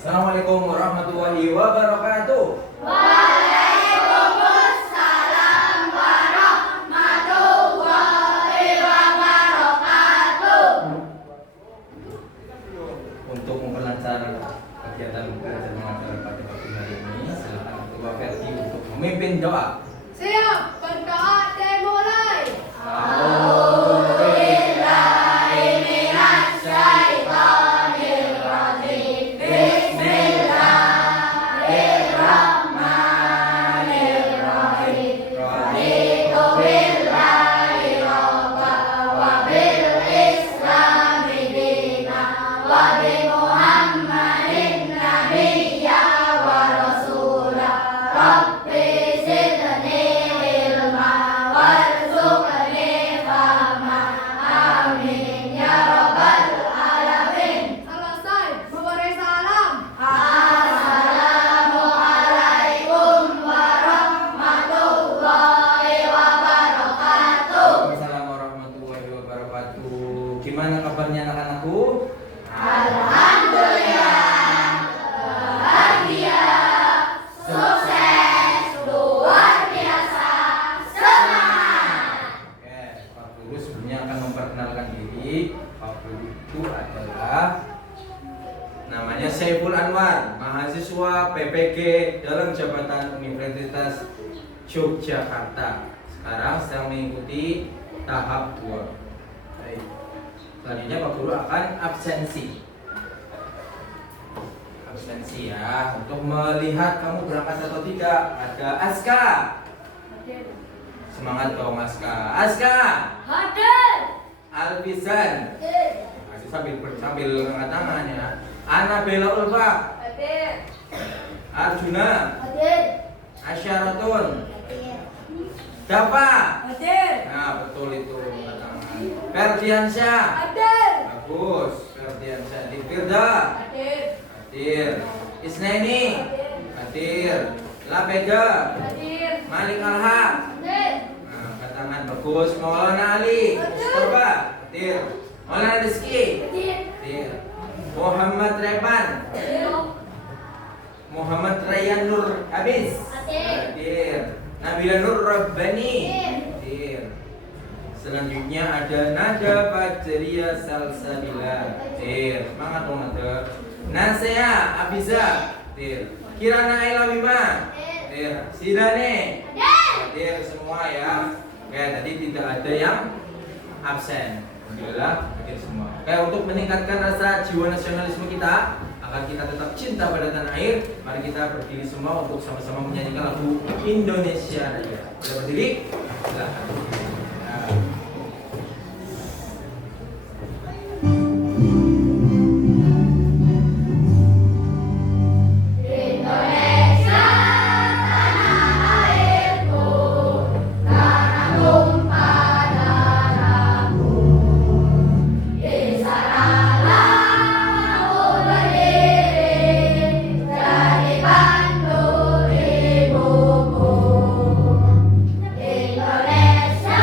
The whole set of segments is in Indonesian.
Assalamualaikum warahmatullahi wabarakatuh. Waalaikumsalam warahmatullahi wabarakatuh. Untuk memperlancar kegiatan belajar mengajar pada pagi hari ini, silakan Ketua Verdi untuk memimpin doa. Siap, berdoa dimulai. Gimana kabarnya anak-anakku? Alhamdulillah, bahagia, sukses, luar biasa, semangat. Oke, Pak Guru sebelumnya akan memperkenalkan diri. Pak Guru itu adalah namanya Saiful Anwar, mahasiswa PPG dalam jabatan Universitas Yogyakarta. Sekarang sedang mengikuti tahap 2. Baik. Selanjutnya Pak Guru akan absensi ya, untuk melihat kamu berangkat atau tidak. Ada Aska. Semangat dong Aska. Aska. Hadir. Alfisan. Sambil angkat tangan ya. Anabella Ulfa. Hadir. Arjuna. Hadir. Asyaratun. Dapa. Hadir. Nah betul itu angkat tangan. Ferdiansyah. Hadir. Bagus. Ferdiansyah. Firda. Hadir. Hadir. Isnaini. Hadir. Labeda. Hadir. Malik Alhaq. Hadir. Nah, angkat tangan bagus. Maulana Ali. Mustafa. Hadir. Maulana Rizki. Hadir. Hadir. Muhammad Repan. Hadir. Muhammad Rayyan Nur Habis. Hadir. Hadir. Nabila Nur Rabbani. Hadir. Hadir. Selanjutnya ada Nada Fajriya Salsabila. Hadir. Semangat dong Nada. Nasea Abiza. Hadir. Kirana Ailawima. Hadir. Sidane. Hadir semua ya. Oke, tadi tidak ada yang absen. Alhamdulillah hadir semua. Oke, untuk meningkatkan rasa jiwa nasionalisme kita, agar kita tetap cinta pada tanah air, mari kita berdiri semua untuk sama-sama menyanyikan lagu Indonesia Raya. Sudah berdiri? Silakan. Nah. Indonesia tanah airku, tanah tumpah darahku. Di sanalah aku berdiri, jadi pandu ibuku. Indonesia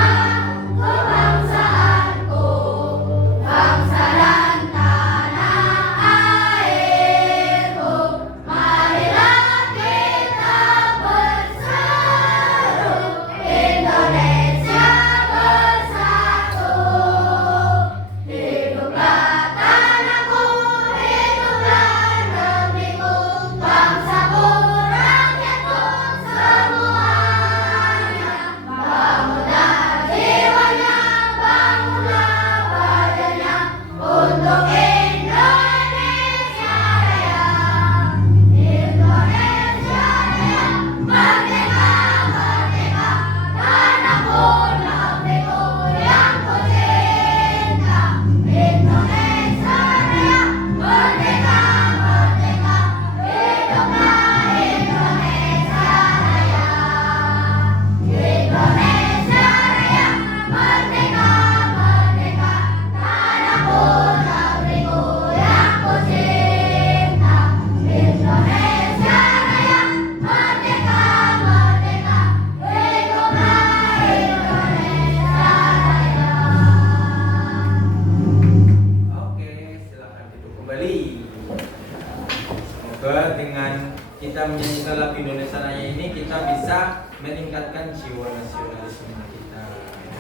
Semoga dengan kita menyanyikan lagu Indonesia Raya ini kita bisa meningkatkan jiwa nasionalisme kita.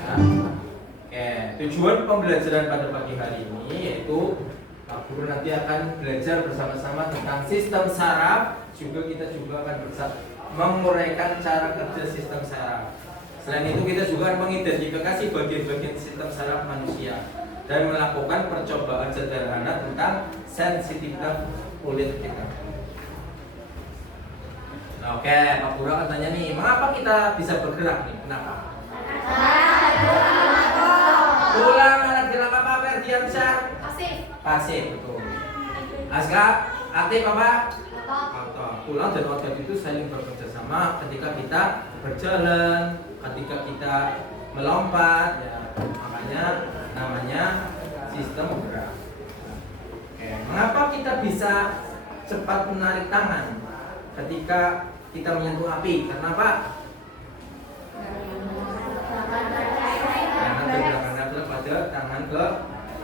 Ya. Oke, tujuan pembelajaran pada pagi hari ini yaitu Pak Guru nanti akan belajar bersama-sama tentang sistem saraf. Kita juga akan menguraikan cara kerja sistem saraf. Selain itu kita juga akan mengidentifikasi bagian-bagian sistem saraf manusia dan melakukan percobaan sederhana tentang sensitivitas kulit kita. Nah, oke, Pak Guru akan tanya nih, mengapa kita bisa bergerak nih? Kenapa? Tulang anak gerak apa Ferdiansyah? Pasif, betul. Aska, aktif apa? Otot. Tulang dan otot itu saling bekerja sama ketika kita berjalan, ketika kita melompat, ya. Makanya namanya sistem gerak. Oke, mengapa kita bisa cepat menarik tangan ketika kita menyentuh api? Karena apa? Karena pergerakan adalah pada tangan ke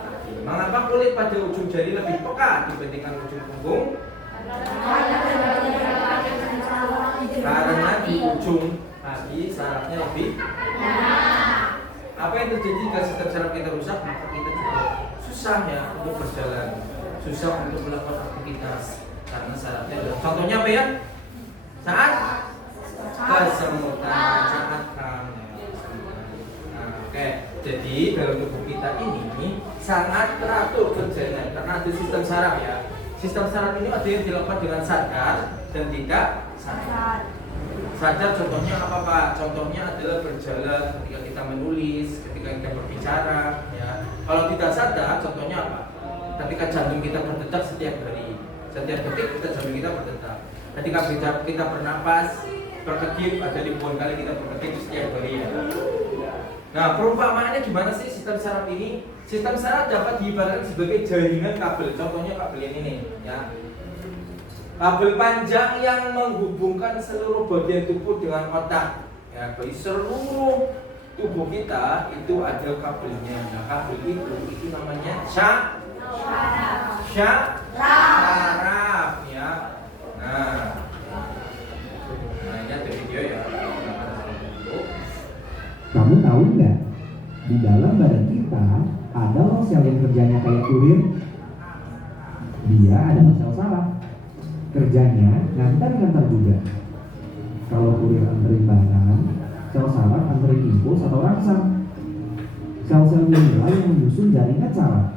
kaki. Mengapa kulit pada ujung jari lebih peka dibandingkan ujung punggung? Karena di ujung kaki sarafnya lebih. Apa yang terjadi jika sistem saraf kita rusak? Maka kita juga susah ya untuk berjalan, susah untuk melakukan aktivitas karena sarafnya rusak. Contohnya apa ya? Saat kesemutan, saat kram. Nah, oke. Jadi dalam tubuh kita ini sangat teratur kerjanya karena ada sistem saraf ya. Sistem saraf ini ada yang dilakukan dengan sadar dan tidak sadar. Sadar contohnya apa Pak? Contohnya adalah berjalan ketika kita menulis, ketika kita berbicara ya. Kalau tidak sadar contohnya apa? Ketika jantung kita berdetak setiap hari, setiap detik jantung kita berdetak. Ketika kita bernapas, berkedip, ada ribuan kali kita berkedip setiap hari ya. Nah, perumpamaannya gimana sih sistem saraf ini? Sistem saraf dapat diibaratkan sebagai jaringan kabel. Contohnya kabel ini nih, ya. Kabel panjang yang menghubungkan seluruh bagian tubuh dengan otak. Ya, bagi seluruh tubuh kita itu ada kabelnya. Nah, kabel itu namanya syaraf, ya. Nah, ini ada video ya. Kamu tahu nggak? Di dalam badan kita ada loh sel yang kerjanya kayak kurir. Dia adalah sel saraf. Kerjanya ngantar juga. Kalau kurir anterin barang, sel saraf anterin impuls atau rangsang. Sel-sel inilah yang menyusun jaringan saraf.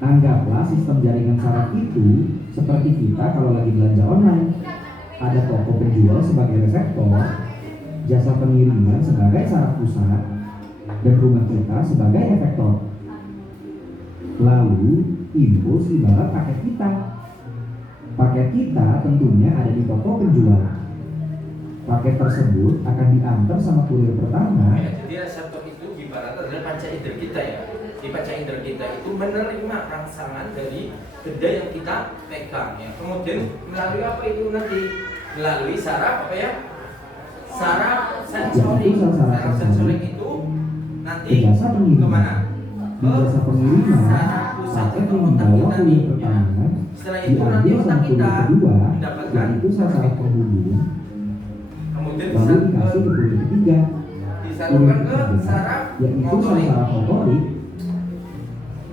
Anggaplah sistem jaringan saraf itu seperti kita kalau lagi belanja online. Ada toko penjual sebagai reseptor, jasa pengiriman sebagai saraf pusat, dan rumah kita sebagai efektor. Lalu, impuls ibarat paket kita. Paket kita tentunya ada di toko penjual. Paket tersebut akan diantar sama kurir pertama. Jadi reseptor itu ibarat adalah panca indera kita ya. Di panca indera kita itu menerima rangsangan dari benda yang kita pegang ya. Kemudian melalui apa itu nanti? Melalui saraf apa ya? Saraf sensorik. Saraf sensorik itu nanti kemana? Di jasa pengiriman, Saraf pusat paket itu yang otak membawa kita kurir nih. pertama Setelah itu nanti diambil otak sama kurir kita kedua, mendapatkan yaitu saraf penghubung, kemudian lalu dikasih ke kurir ketiga, disalurkan ke saraf yaitu motorik. saraf motorik.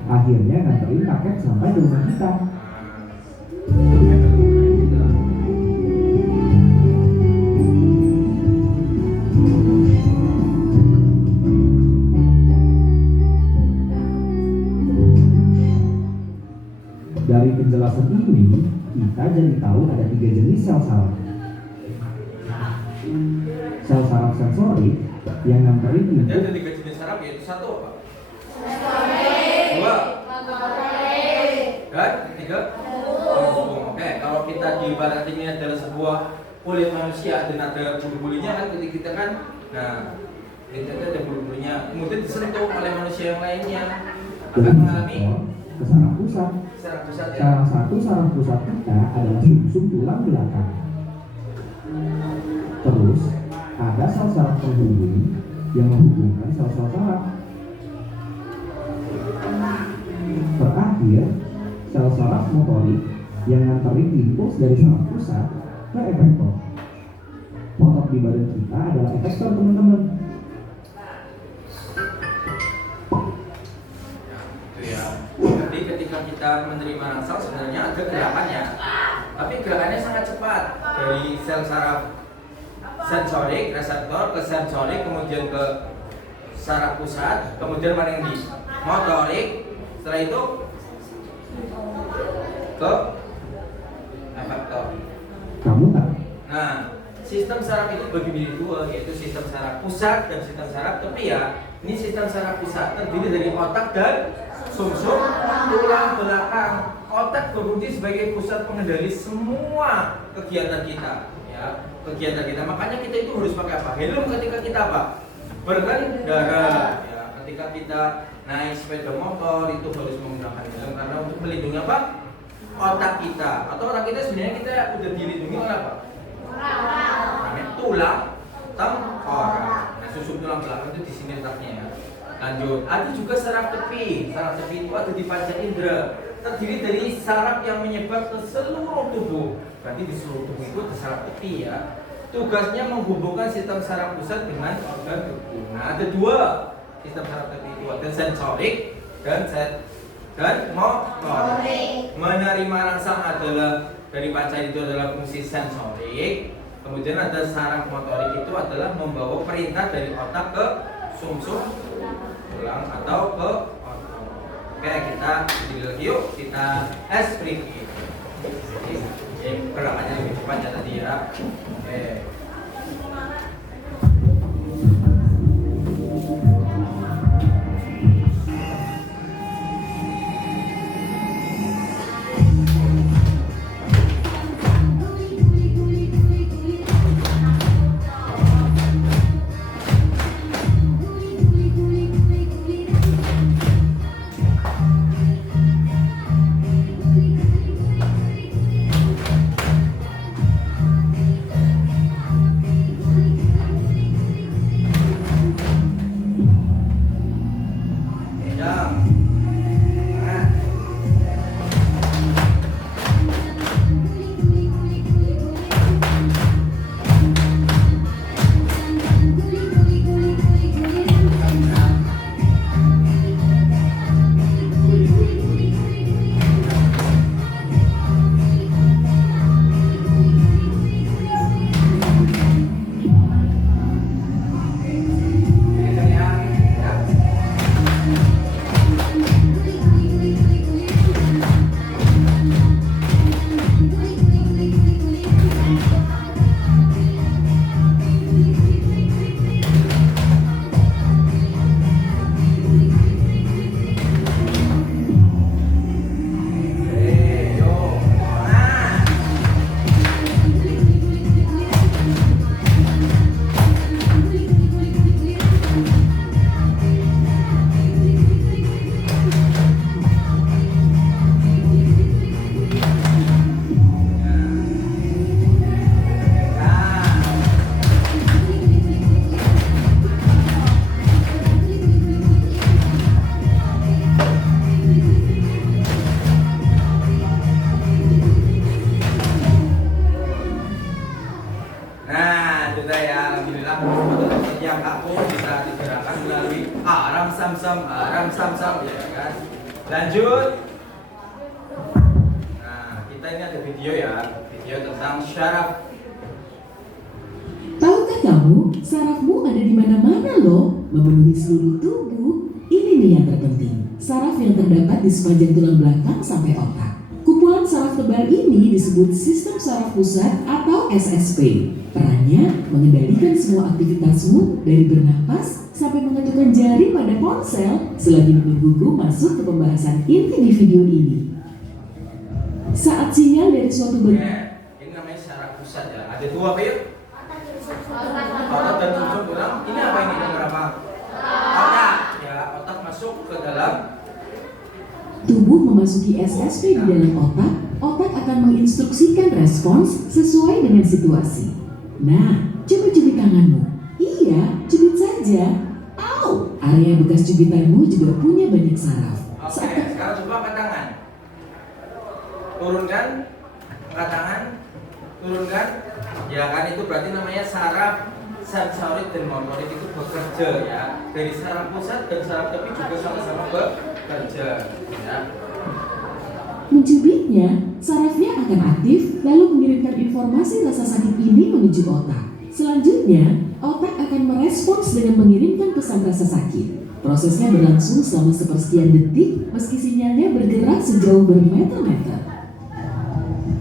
Akhirnya nganterin paket sampai ke rumah kita. Dari penjelasan ini, kita jadi tahu ada 3 jenis sel saraf. Sel saraf sensorik yang nganterin Jadi input. ada 3 jenis saraf yaitu satu apa? Dua dan tiga penghubung. Oke, kalau kita diibarat ini adalah sebuah kulit manusia dan ada bulu-bulunya kan ketika kita kan, nah itu ada bulu-bulunya. Kemudian disentuh oleh manusia yang lainnya akan Dari mengalami reseptor ke saraf pusat. saraf pusat ya. Salah satu saraf pusat kita adalah sumsum tulang belakang. Terus ada sel saraf penghubung yang menghubungkan sel-sel saraf. Terakhir, sel saraf motorik yang nganterin impuls dari saraf pusat ke efektor. Otot di badan kita adalah efektor, teman-teman. Ya. Jadi ketika kita menerima rangsang sebenarnya ada gerakannya, tapi gerakannya sangat cepat dari sel saraf sensorik reseptor ke sensorik, kemudian ke saraf pusat, kemudian mana yang di motorik, setelah itu ke efektor. Kamu tak? Nah, sistem saraf itu bagi menjadi dua, yaitu sistem saraf pusat dan sistem saraf tepi ya. Ini sistem saraf pusat terdiri dari otak dan sumsum tulang belakang. Otak berfungsi sebagai pusat pengendali semua kegiatan kita, ya, kegiatan kita. Makanya kita itu harus pakai apa? Helm ketika kita apa? Berkendara. Ya, ketika kita naik sepeda motor itu harus menggunakan helm karena untuk melindungi apa? Otak kita. Atau otak kita sebenarnya kita udah dilindungi oleh apa? Namanya tulang tengkorak. Nah, susun tulang belakang itu di sini letaknya ya. Lanjut, ada juga saraf tepi. Saraf tepi itu ada di panca indera, terdiri dari saraf yang menyebar ke seluruh tubuh. Berarti di seluruh tubuh itu ada saraf tepi ya. Tugasnya menghubungkan sistem saraf pusat dengan organ tubuh. Nah, ada dua sistem saraf tepi itu, ada sensorik dan motorik. Menerima rangsang adalah dari panca itu adalah fungsi sensorik. Kemudian ada saraf motorik itu adalah membawa perintah dari otak ke sumsum tulang atau ke otot. Oke, kita jadi lagi yuk, kita explain. Gerakannya lebih cepat ya tadi ya. Oke. Aram-sam-sam ya kan. Lanjut. Nah, kita ini ada video ya, video tentang syaraf. Tahukah kamu, sarafmu ada di mana-mana loh, memenuhi seluruh tubuh. Ini nih yang terpenting, saraf yang terdapat di sepanjang tulang belakang sampai otak. Kumpulan saraf tebal ini disebut sistem saraf pusat atau SSP. Perannya mengendalikan semua aktivitasmu dari bernapas sampai mengetukkan jari pada ponsel selagi menungguku masuk ke pembahasan inti di video ini. Saat sinyal dari suatu benda, Ini namanya saraf pusat ya. Ada dua apa yuk? Otak dan sumsum tulang. Ini apa ini? Berapa? Otak. Ya, otak masuk ke dalam. tubuh memasuki SSP di dalam otak, otak akan menginstruksikan respons sesuai dengan situasi. Nah, coba cubit tanganmu. Iya, cubit saja. Au, area bekas cubitanmu juga punya banyak saraf. Oke, sekarang coba angkat tangan. Turunkan. turunkan, ya kan itu berarti namanya saraf sensorik dan motorik itu bekerja ya. Dari saraf pusat dan saraf tepi juga sama-sama bekerja ya. Mencubitnya, sarafnya akan aktif lalu mengirimkan informasi rasa sakit ini menuju otak. Selanjutnya, otak akan merespons dengan mengirimkan pesan rasa sakit. Prosesnya berlangsung selama sepersekian detik meski sinyalnya bergerak sejauh bermeter-meter.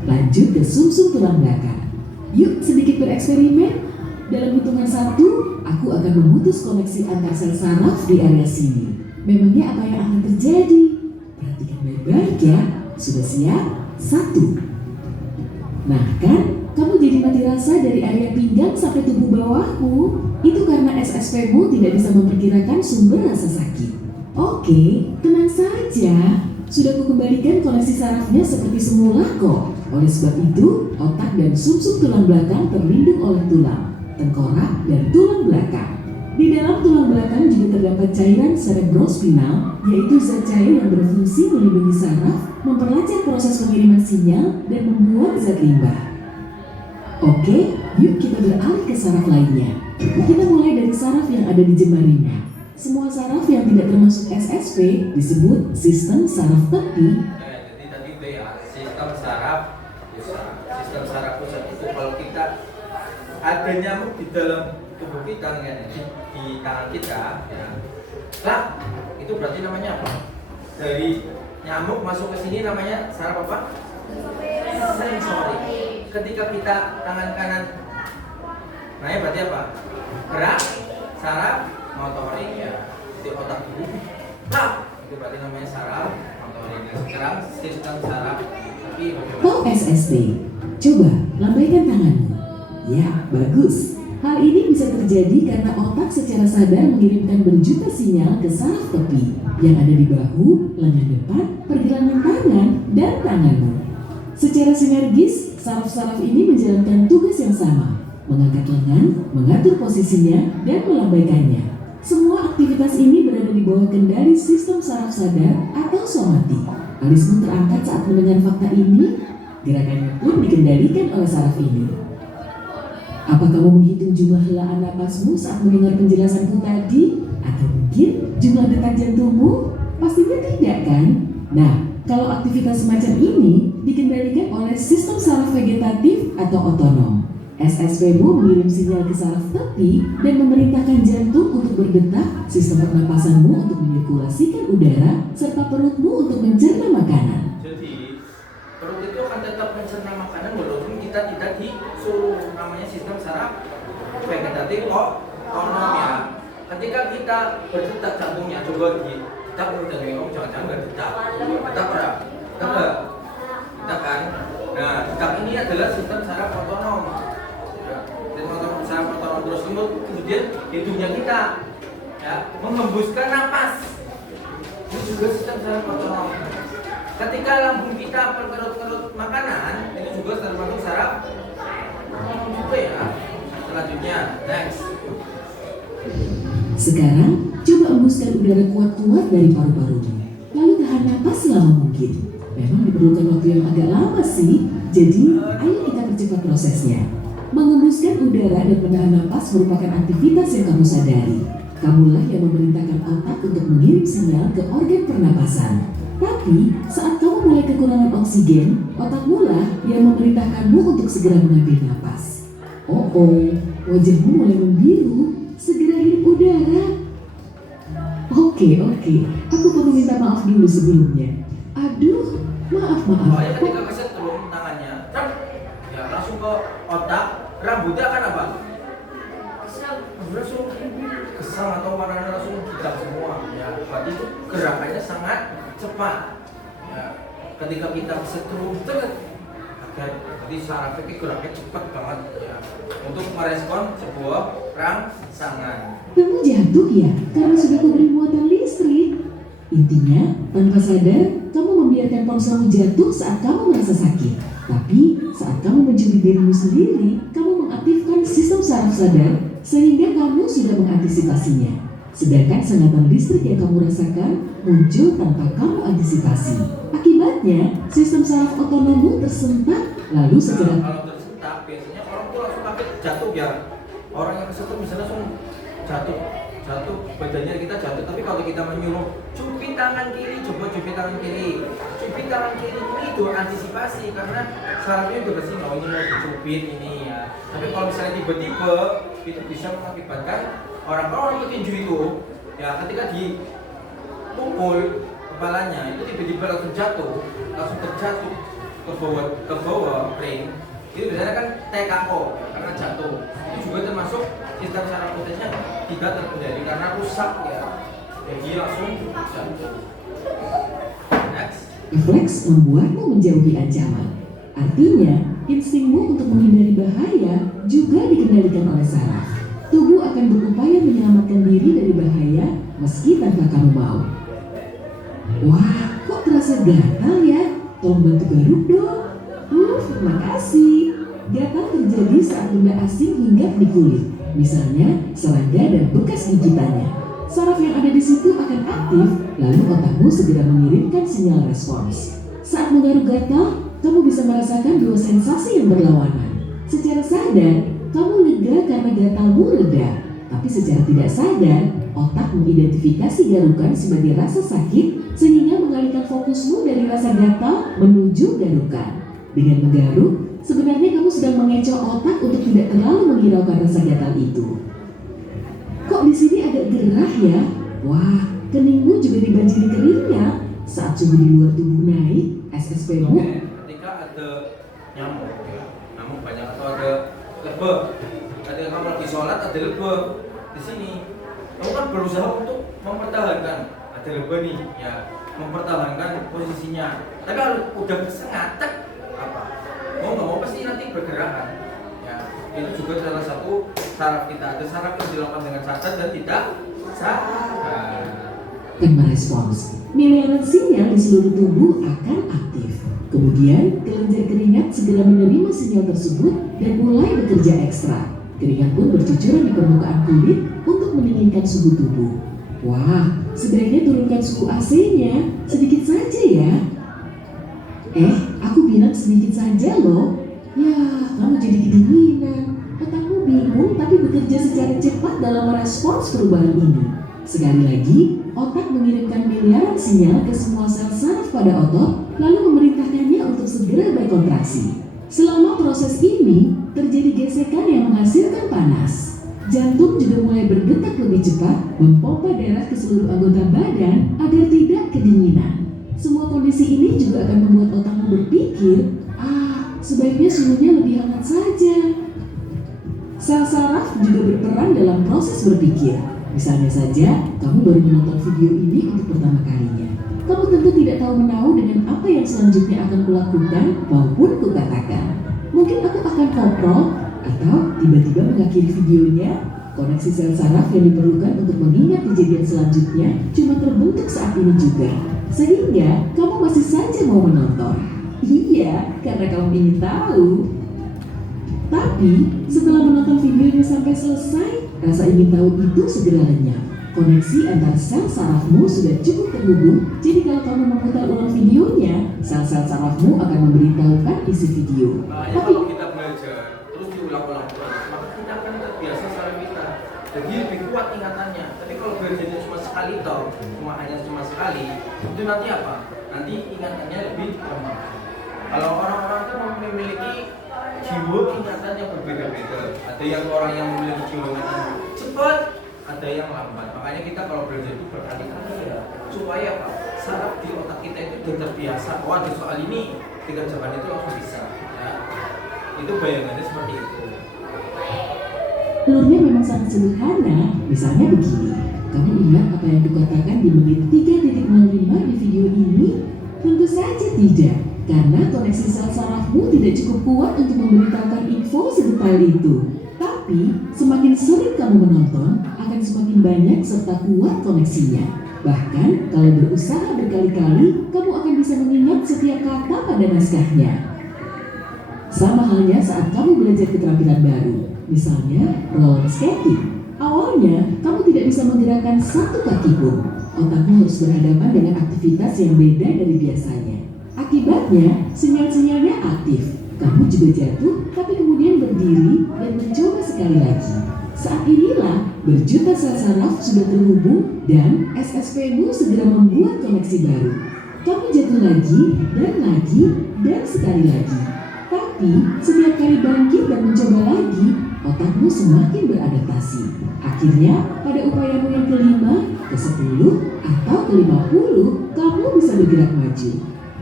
Lanjut ke sumsum tulang belakang. Yuk sedikit bereksperimen. Dalam hitungan 1, aku akan memutus koneksi antar sel saraf di area sini. Memangnya apa yang akan terjadi? Perhatikan baik-baik ya. Sudah siap? 1. Nah kan, kamu jadi mati rasa dari area pinggang sampai tubuh bawahmu. Itu karena SSP-mu tidak bisa memperkirakan sumber rasa sakit. Oke, tenang saja. Sudah kukembalikan koneksi sarafnya seperti semula kok. Oleh sebab itu, otak dan sumsum tulang belakang terlindung oleh tulang, tengkorak, dan tulang belakang. Di dalam tulang belakang juga terdapat cairan cerebrospinal, yaitu zat cair yang berfungsi melindungi saraf, memperlancar proses pengiriman sinyal, dan membuang zat limbah. Oke, yuk kita beralih ke saraf lainnya. Kita mulai dari saraf yang ada di jemarinya. Semua saraf yang tidak termasuk SSP disebut sistem saraf tepi. Jadi tadi itu ya, sistem saraf pusat itu kalau kita ada nyamuk di dalam tubuh kita di tangan kita ya. Lah, itu berarti namanya apa? Dari nyamuk masuk ke sini namanya saraf apa? Sensorik. Ketika kita tangan kanan namanya berarti apa? Gerak saraf motorik ya. Di otak dulu. Lah, itu berarti namanya saraf motorik. Sekarang sistem saraf tapi bagaimana? Atau SST. Coba lambaikan tanganmu. Ya, bagus. Hal ini bisa terjadi karena otak secara sadar mengirimkan berjuta sinyal ke saraf tepi yang ada di bahu, lengan depan, pergelangan tangan, dan tanganmu. Secara sinergis, saraf-saraf ini menjalankan tugas yang sama, mengangkat lengan, mengatur posisinya, dan melambaikannya. Semua aktivitas ini berada di bawah kendali sistem saraf sadar atau somatik. Alismu terangkat saat mendengar fakta ini, gerakannya pun dikendalikan oleh saraf ini. Apa kamu menghitung jumlah helaan napasmu saat mendengar penjelasanku tadi? Atau mungkin jumlah detak jantungmu? Pastinya tidak kan? Nah, kalau aktivitas semacam ini dikendalikan oleh sistem saraf vegetatif atau otonom. SSP-mu mengirim sinyal ke saraf tepi dan memerintahkan jantung untuk berdetak, sistem pernapasanmu untuk menyirkulasikan udara, serta perutmu untuk mencerna makanan. Jadi perut itu akan tetap mencerna makanan walaupun kita tidak disuruh, namanya sistem saraf vegetatif otonom ya. Ketika kita berdetak jantungnya coba detak udah ngomong jangan-jangan nggak detak pada detak kan. Nah detak ini adalah sistem saraf otonom. Saraf otonom terus kemudian hidungnya kita ya menghembuskan napas. Ini juga sistem saraf otonom. Ketika lambung kita perkerut-kerut makanan, itu juga termasuk saraf juga ya. Selanjutnya, next. Sekarang, coba embuskan udara kuat-kuat dari paru-parumu. Lalu tahan napas selama mungkin. Memang diperlukan waktu yang agak lama sih, jadi ayo kita percepat prosesnya. Mengembuskan udara dan menahan napas merupakan aktivitas yang kamu sadari. Kamulah yang memerintahkan otak untuk mengirim sinyal ke organ pernapasan. Tapi, saat kamu mulai kekurangan oksigen, otakmu lah yang memerintahkanmu untuk segera mengambil napas. Oh, wajahmu mulai membiru. Segera hirup udara. Oke, aku perlu minta maaf dulu sebelumnya. Aduh, maaf. Soalnya ketika kesetrum tangannya, ya langsung ke otak, rambutnya akan apa? Langsung kesal atau warnanya langsung hitam semua. Ya, berarti itu gerakannya sangat cepat. Ya, ketika kita kesetrum, jadi sarafnya geraknya cepat banget ya, untuk merespon sebuah rangsangan. Kamu jatuh ya karena sudah kuberi muatan listrik. Intinya, tanpa sadar, kamu membiarkan ponselmu jatuh saat kamu merasa sakit. Tapi, saat kamu mencubit dirimu sendiri, kamu mengaktifkan sistem saraf sadar sehingga kamu sudah mengantisipasinya. Sedangkan sengatan listrik yang kamu rasakan muncul tanpa kamu antisipasi. Akibatnya, sistem saraf otonommu tersentak lalu segera kalau tersentak kesetrum ya, orang yang kesetrum misalnya langsung jatuh badannya kita jatuh. Tapi kalau kita menyuruh cubit tangan kiri, coba cubit tangan kiri itu antisipasi karena sarafnya udah kesini, oh ini mau dicubit ini ya. Tapi kalau misalnya tiba-tiba itu bisa mengakibatkan orang petinju itu ya, ketika dipukul kepalanya itu tiba-tiba langsung terjatuh ke bawah ring. Itu biasanya kan TKO karena jatuh. Itu juga termasuk sistem saraf otaknya tidak terkendali karena rusak ya. Jadi langsung jatuh. Next. Refleks membuatmu menjauhi ancaman. Artinya, instingmu untuk menghindari bahaya juga dikendalikan oleh saraf. Tubuh akan berupaya menyelamatkan diri dari bahaya meski tanpa kamu mau. Wah, kok terasa gatal ya? Tolong bantu garuk dong. Makasih. Gatal terjadi saat benda asing hinggap di kulit, misalnya serangga dan bekas gigitannya. Saraf yang ada di situ akan aktif, lalu otakmu segera mengirimkan sinyal respons. Saat menggaruk gatal, kamu bisa merasakan dua sensasi yang berlawanan. Secara sadar, kamu lega karena gatalmu reda, tapi secara tidak sadar, otak mengidentifikasi garukan sebagai rasa sakit sehingga mengalihkan fokusmu dari rasa gatal menuju garukan. Dengan menggaruk, sebenarnya kamu sedang mengecoh otak untuk tidak terlalu menghiraukan rasa gatal itu. Kok di sini agak gerah ya? Wah, keningmu juga dibanjiri keringat. Saat suhu di luar tubuh naik, SSP-mu. Ketika ada nyamuk banyak atau ada lebah, ketika kamu lagi sholat ada lebah di sini, kamu kan berusaha untuk mempertahankan ada lebah nih, ya mempertahankan posisinya. Tapi kalau udah kesengat, apa? Mau nggak mau pasti nanti bergerakan. Ya, itu juga salah satu saraf kita. Ada saraf yang dilakukan dengan sadar dan tidak sadar. Dan merespons, miliaran sinyal di seluruh tubuh akan aktif. Kemudian, kelenjar keringat segera menerima sinyal tersebut dan mulai bekerja ekstra. Keringat pun bercucuran di permukaan kulit untuk mendinginkan suhu tubuh. Wah, sebaiknya turunkan suhu AC-nya sedikit saja ya. Aku bilang sedikit saja loh. Ya, kamu jadi kedinginan. Otakmu bingung tapi bekerja secara cepat dalam merespons perubahan ini. Sekali lagi, otak mengirimkan miliaran sinyal ke semua sel saraf pada otot, lalu memerintahkannya untuk segera berkontraksi. Selama proses ini, terjadi gesekan yang menghasilkan panas. Jantung juga mulai berdetak lebih cepat, memompa darah ke seluruh anggota badan agar tidak kedinginan. Semua kondisi ini juga akan membuat otakmu berpikir, sebaiknya suhunya lebih hangat saja. Sel saraf juga berperan dalam proses berpikir. Misalnya saja, kamu baru menonton video ini untuk pertama kalinya. Kamu tentu tidak tahu menahu dengan apa yang selanjutnya akan kulakukan maupun kukatakan. Mungkin aku akan koprol atau tiba-tiba mengakhiri videonya. Koneksi sel saraf yang diperlukan untuk mengingat kejadian selanjutnya cuma terbentuk saat ini juga. Sehingga kamu masih saja mau menonton. Iya, karena kamu ingin tahu. Tapi setelah menonton videonya sampai selesai, rasa ingin tahu itu segera lenyap. Koneksi antar sel sarafmu sudah cukup terhubung, jadi kalau kamu memutar ulang videonya, sel-sel sarafmu akan memberitahukan isi video. Makanya kalau kita belajar terus diulang-ulang terus, maka kita akan terbiasa saraf kita. Jadi lebih kuat ingatannya. Tapi kalau belajarnya cuma sekali cuma sekali, itu nanti apa? Nanti ingatannya lebih lemah. Kalau orang-orang itu memiliki jiwa ingatan yang berbeda-beda. Ada yang orang yang memiliki jiwa ingatan cepat, ada yang lambat. Makanya kita kalau belajar itu berkali-kali ya, supaya apa? Saraf di otak kita itu sudah terbiasa. Wah, di soal ini kita jawaban itu langsung bisa. Ya, itu bayangannya seperti itu. Telurnya memang sangat sederhana. Misalnya begini, kamu ingat apa yang dikatakan di menit 3.05 di video ini? Tentu saja tidak. Karena koneksi sel sarafmu tidak cukup kuat untuk memberitahukan info sedetail itu. Tapi, semakin sering kamu menonton, akan semakin banyak serta kuat koneksinya. Bahkan, kalau berusaha berkali-kali, kamu akan bisa mengingat setiap kata pada naskahnya. Sama halnya saat kamu belajar keterampilan baru, misalnya roller skating. Awalnya, kamu tidak bisa menggerakkan satu kaki pun. Otakmu harus berhadapan dengan aktivitas yang beda dari biasanya. Akibatnya, sinyal-sinyalnya aktif. Kamu juga jatuh, tapi kemudian berdiri dan mencoba sekali lagi. Saat inilah berjuta sel saraf sudah terhubung dan SSP-mu segera membuat koneksi baru. Kamu jatuh lagi dan sekali lagi. Tapi setiap kali bangkit dan mencoba lagi, otakmu semakin beradaptasi. Akhirnya pada upayamu yang kelima, ke-10, atau ke-50, kamu bisa bergerak maju.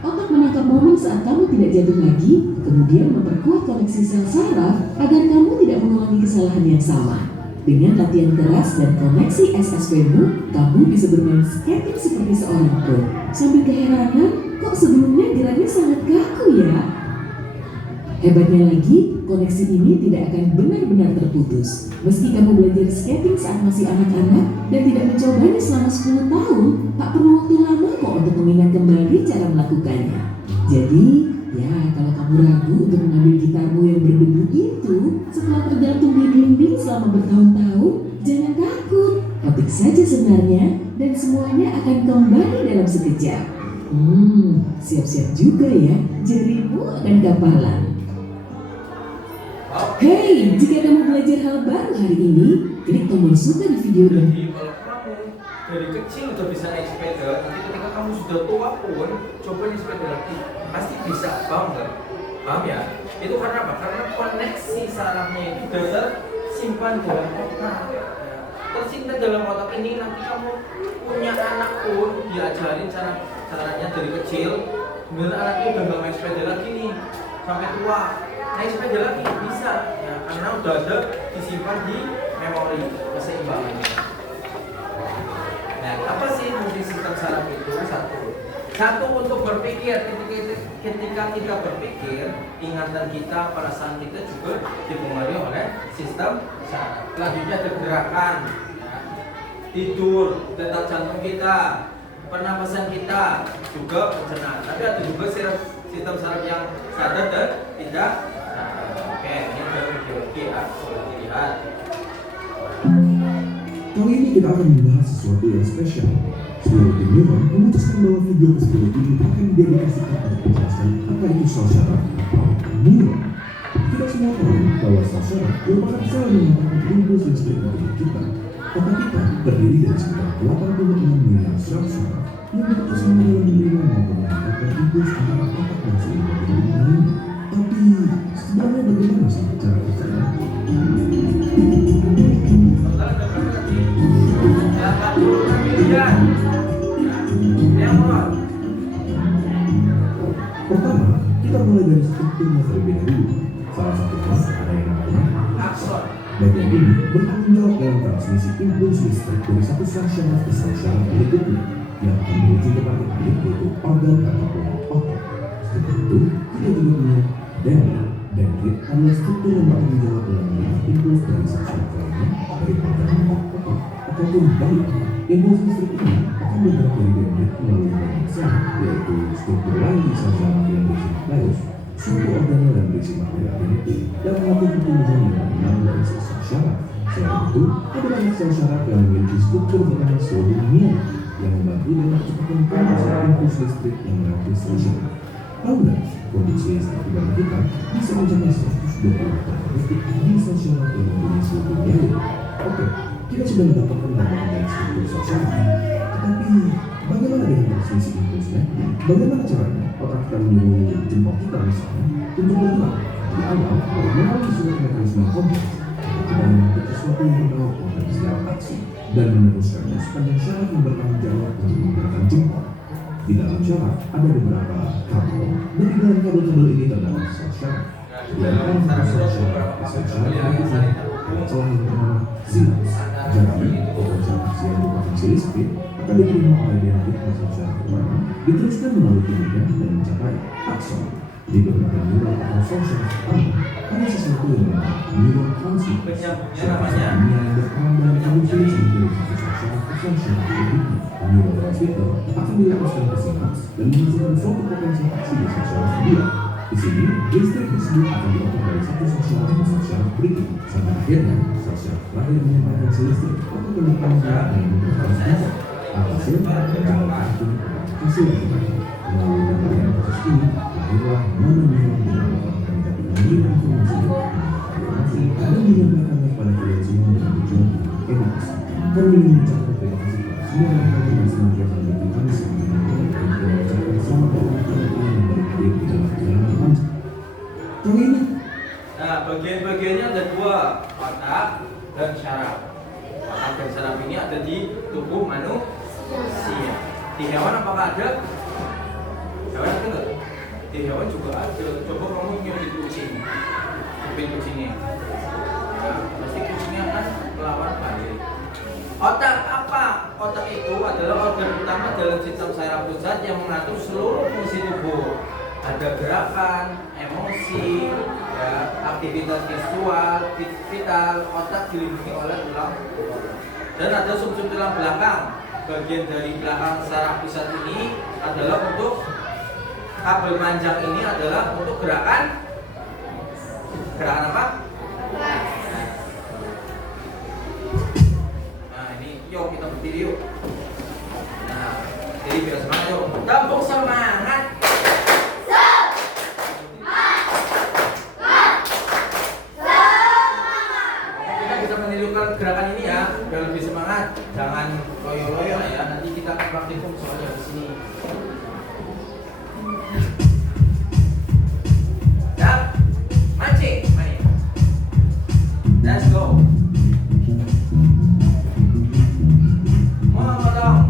Otak menangkap momen saat kamu tidak jatuh lagi, kemudian memperkuat koneksi sel saraf agar kamu tidak mengulangi kesalahan yang sama. Dengan latihan keras dan koneksi SSP-mu, kamu bisa bermain skating seperti seorang pro. Sambil keheranan, kok sebelumnya geraknya sangat kaku ya? Hebatnya lagi, koneksi ini tidak akan benar-benar terputus. Meski kamu belajar skating saat masih anak-anak dan tidak mencobanya selama 10 tahun, tak perlu waktu lama kok untuk mengingat kembali cara melakukannya. Jadi, ya kalau kamu ragu untuk mengambil gitarmu yang berdebu itu setelah tergantung dinding selama bertahun-tahun, jangan takut. Ketik saja sebenarnya dan semuanya akan kembali dalam sekejap. Siap-siap juga ya, jarimu akan kapalan. Hey, jika kamu belajar hal baru hari ini, klik tombol suka di video ini. Jadi kalau kamu dari kecil udah bisa naik sepeda, nanti ketika kamu sudah tua pun coba naik sepeda lagi, pasti bisa. Paham nggak? Paham ya? Itu karena apa? Karena koneksi sarafnya itu sudah tersimpan dalam otak. Tersimpan dalam otak ini, nanti kamu punya anak pun diajarin caranya dari kecil. Kemudian anaknya udah nggak main sepeda lagi nih sampai tua, naik sepeda lagi bisa ya, karena udah ada disimpan di memori keseimbangannya. Nah, apa sih fungsi sistem saraf itu? Satu untuk berpikir. Ketika kita berpikir, ingatan kita, perasaan kita juga dipengaruhi oleh sistem saraf. Selanjutnya ada gerakan, ya. Tidur, detak jantung kita, pernapasan kita, juga pencernaan. Tapi ada juga sistem saraf yang sadar dan tidak. Oke, ini dari biologi ya, boleh dilihat. Kali ini kita akan membahas sesuatu yang spesial. Psikologi neuron memutuskan bahwa video tersebut ini akan didedikasikan untuk menjelaskan apa itu sel saraf atau neuron. Kita semua tahu bahwa sel saraf merupakan sel yang mengatakan impuls listrik di tubuh kita. Otak kita terdiri dari sekitar 86 miliar sel saraf yang bekerja sama dalam menerima maupun menangkap impuls antara otak dan seluruh bagian lainnya. Tapi sebenarnya bagaimana sih cara kerjanya? Pertama, kita mulai dari strukturnya terlebih dahulu. Salah satunya ada yang namanya akson. Bagian ini bertanggung jawab dalam transmisi impuls listrik dari satu sel saraf ke sel saraf berikutnya yang akan menuju ke target akhir yaitu organ ataupun otak. Setelah itu, kita juga punya dendrit. Dendrit adalah struktur yang bertanggung jawab dalam melihat impuls dari sel saraf lainnya dari organ otak ataupun dari otak. Impuls listrik ini akan bergerak dari dendrit melalui banyak sel, yaitu struktur lain di sel saraf yang berisi nukleus, suatu organel yang berisi materi genetik, dan melakukan pertumbuhan yang dominan dari sel saraf. Selain itu, ada banyak sel saraf yang memiliki struktur bernama solenoid yang membantu dalam percepatan konduksi impuls listrik yang melewati sel saraf. Tahu nggak, konduksi listrik di dalam kita bisa mencapai 120 meter per detik di sel saraf yang mempunyai solenoid. Oke, kita sudah mendapatkan gambaran dari struktur sel saraf. Tetapi, bagaimana dengan transmisi impulsnya? Bagaimana caranya otak kita menyuruh jempol kita misalnya untuk bergerak? Di awal, melalui suatu mekanisme kompleks, kita melakukan sesuatu yang bernama potensial aksi dan meneruskannya sepanjang syaraf yang bertanggung jawab untuk menggerakkan jempol. Di dalam syaraf ada beberapa kabel, dan di dalam kabel-kabel ini terdapat sel syaraf. Di dalam sel syaraf, sel syaraf berikutnya adalah celah yang bernama sinus. Jadi, potensial aksi yang berupa fungsi listrik akan diterima oleh dendrit di sel syaraf pertama, diteruskan melalui tubuhnya dan mencapai akson. Di beberapa neuron atau sel syaraf pertama, ada sesuatu yang bernama neurotransmitter. Ini yang berperan dalam fungsi listrik dari satu sel syaraf ke sel syaraf berikutnya. Neurotransmitter akan dilepaskan ke sinapse dan menghasilkan suatu potensial aksi di sel syaraf kedua. Di sini, listrik tersebut akan dioper dari satu sel syaraf ke sel syaraf berikutnya. Sampai akhirnya, sel syaraf terakhir menyampaikan sel listrik untuk pendapat dan neurotransmitter. Alhasil, mencapai hasil yang melalui rangkaian proses ini, lahirlah nama neuron di dalam otak kita mengirim informasi. Informasi kadang menyampaikannya kepada kalian semua dengan tujuan enak. Kami ingin mengucapkan terima kasih kepada semua orang yang senantiasa mendukung kami selama ini dan mengucapkan selamat datang kepada kalian yang baru hadir di dalam perjalanan panjang. Jangan ingat, Nah, bagian-bagiannya ada dua, otak dan syaraf. Otak dan syaraf ini ada di tubuh manusia. Di hewan apakah ada? Hewan ada nggak? Di hewan juga ada. Coba kamu nyubit kucing, nyubit kucingnya. Ya, pasti kucingnya akan melawan balik. Otak apa? Otak itu adalah organ utama dalam sistem saraf pusat yang mengatur seluruh fungsi tubuh. Ada gerakan, emosi, ya, aktivitas visual, vital. Otak dilindungi oleh tulang dan ada sumsum tulang belakang. Bagian dari belakang saraf pusat ini adalah untuk kabel panjang ini adalah untuk gerakan apa? Nah ini yuk kita berdiri yuk. Nah jadi biar semangat yuk. Tepuk semangat. Kita bisa menirukan gerakan ini ya biar lebih semangat. Jangan loyo-loyo ya. Nanti kita akan praktikum soalnya di sini. Siap, mancing, main. Let's go. Memotong.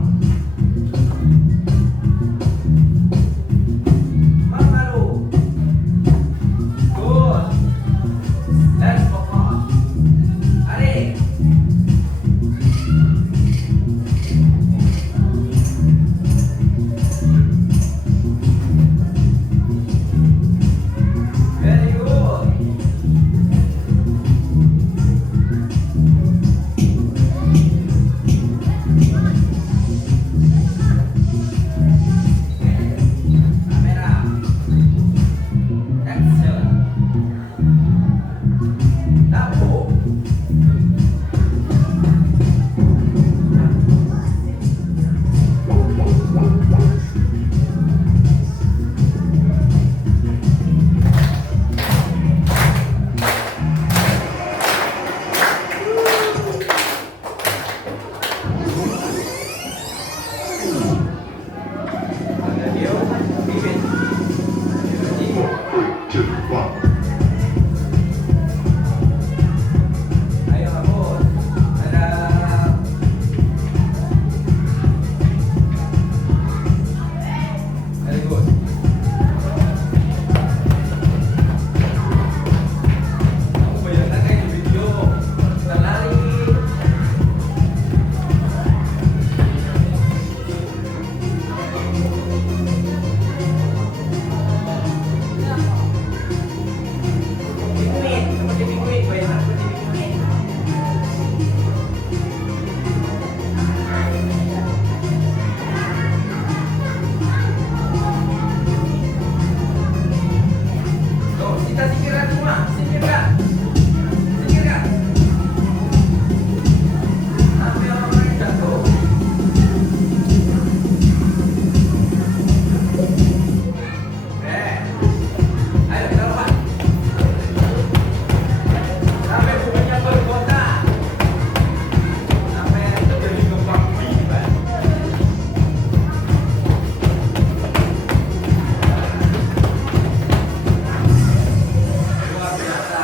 Memalu. Good. Let's focus. Tarik. Very good. Kamera. Action. Tahu. Ada dia, pipit. Ayo rambut. Ada. Very good. Kamu bayangkan kayak di video kita lari. Pinguin, seperti pinguin, bayangkan seperti pinguin. Tuh, kita singkirkan semua, singkirkan. Singkirkan. Sampai orang yang jatuh. Ayo kita lompat. Sampai bunganya bergotak. Sampai terjadi gempa bumi, Pak. Luar biasa.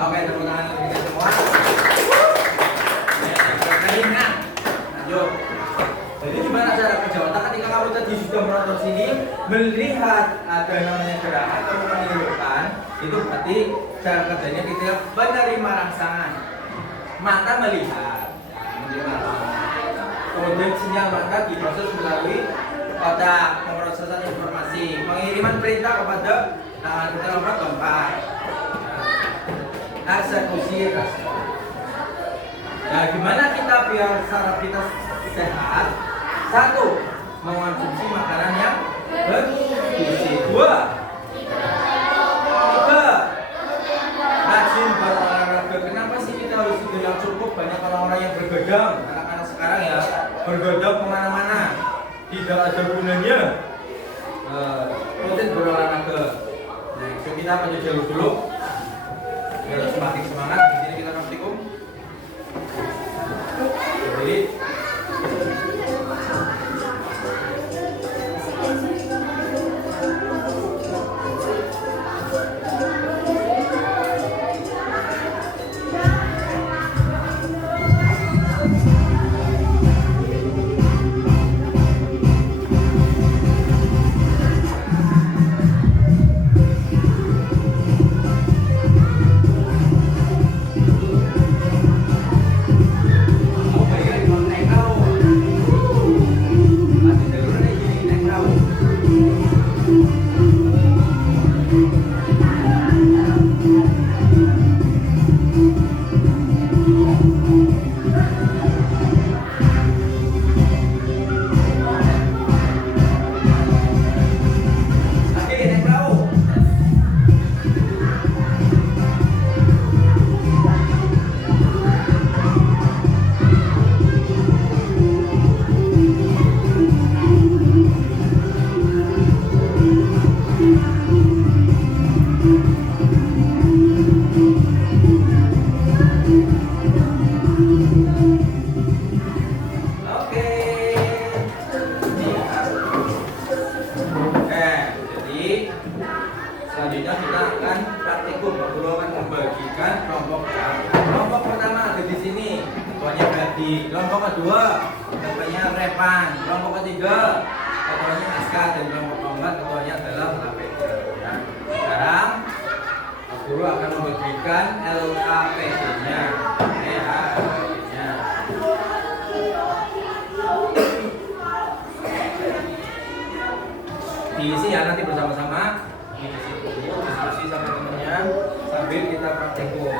Oke, tepuk tangan untuk kita semua. Ingat. Lanjut. Jadi gimana cara kerja otak ketika kamu tadi sudah menonton sini melihat ada namanya gerakan atau menirukan, itu berarti cara kerjanya kita menerima rangsangan. Mata melihat, menerima rangsangan. Kemudian sinyal mata diproses melalui otak, pemrosesan informasi, pengiriman perintah kepada tangan kita lompat lompat. Eksekusi rasa. Nah, gimana kita biar saraf kita sehat? Satu, mengonsumsi makanan yang bergizi. Dua, tiga, rajin berolahraga. Kenapa sih kita harus tidur yang cukup? Banyak orang-orang yang bergadang, anak-anak sekarang ya, bergadang kemana-mana, tidak ada gunanya. rutin berolahraga. Nah, kita maju jalur dulu biar semakin semangat. Di sini kita praktikum. Jadi selanjutnya kita akan praktikum. Guru akan membagikan kelompok. Kelompok pertama ada di sini, ketuanya Gadi. Kelompok kedua, ketuanya Repan. Kelompok ketiga, ketuanya Aska. Dan kelompok keempat, ketuanya adalah Lapeda. Ya. Sekarang guru akan membagikan LKPD-nya. LKPD-nya. Diisi ya nanti bersama-sama. Diskusi sama temennya sambil kita praktikum.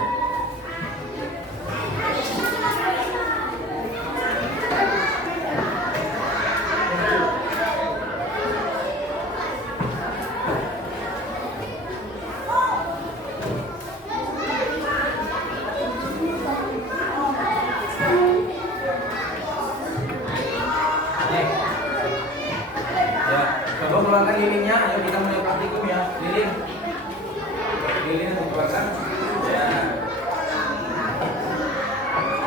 Ya, coba keluarkan lilinnya. Ayo kita mulai praktikum ya. Lilin. Lilin keluarkan. Ya.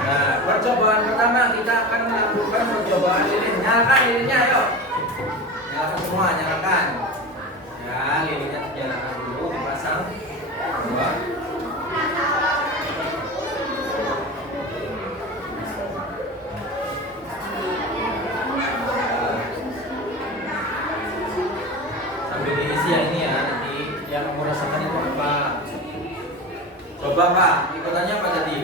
Nah, percobaan pertama kita akan melakukan percobaan lilin. Nyalakan lilinnya, ayo. Nyalakan semua, nyalakan. Ya, lilinnya nyalakan dulu, dipasang. Dua. Sambil diisi ya ini ya, nanti yang kamu rasakan itu apa? Coba Pak, ikutannya apa tadi?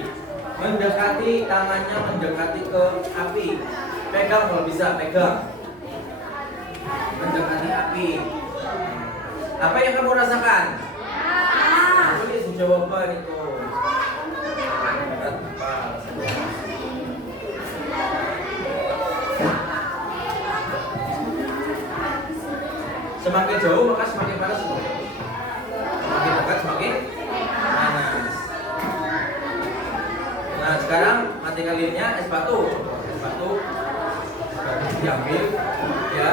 Mendekati tangannya, mendekati ke api. Pegang kalau bisa, pegang. Mendekati api. Apa yang kamu rasakan? Tulis jawaban itu. Apa? Semakin jauh maka semakin panas. Semakin dekat semakin panas. Nah sekarang matikan lilinnya, es batu diambil ya.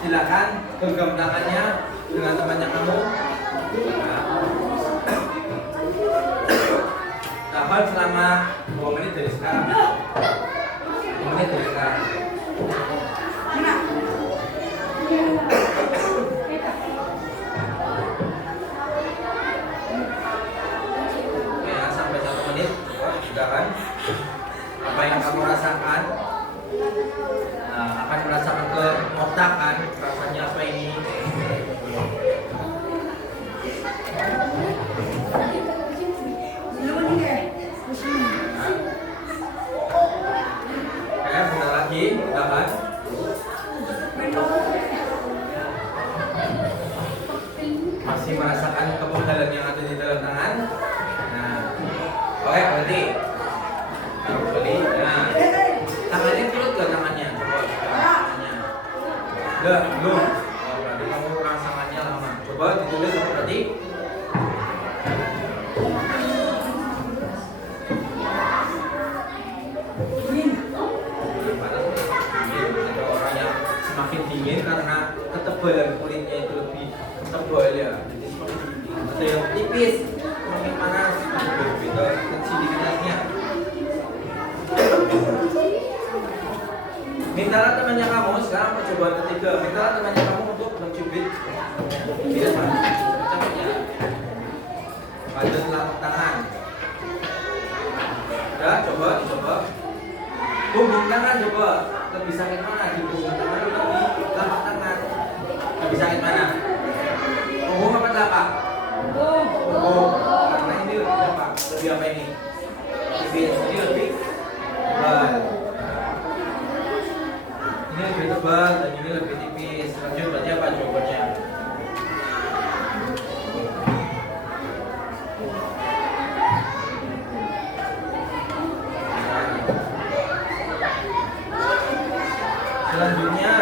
Silakan genggam tangannya dengan temannya kamu. Tahan selama 2 menit dari sekarang. 2 menit dari sekarang. Ya, sampai 1 menit sudah kan? Apa yang kamu rasakan? Akan merasakan ke otak kan? Rasanya apa ini? Bentar lagi, tahan. Masih merasakan kepegalan yang ada di dalam tangan. Nah, oke berarti. Nah, tangannya turut ke tangannya. Coba tangannya. Enggak, belum. Oh, berarti kamu rasanya lama. Coba ditulis apa berarti? Ada orang yang semakin dingin karena ketebalan kulitnya itu lebih Ada yang tipis, semakin panas. Beda sensibilitasnya. Mintalah temannya kamu sekarang percobaan ketiga. Mintalah temannya kamu untuk mencubit. Tidak mas, capeknya. Pada telapak tangan. Udah, coba. Punggung tangan coba. Lebih sakit mana di punggung tangan atau di telapak tangan? Lebih sakit mana? Punggung apa telapak? Punggung. Karena ini lebih apa? Lebih apa ini? Ini lebih tebal. Ini lebih tebal dan ini lebih tipis. Lanjut berarti apa jawabannya? Selanjutnya,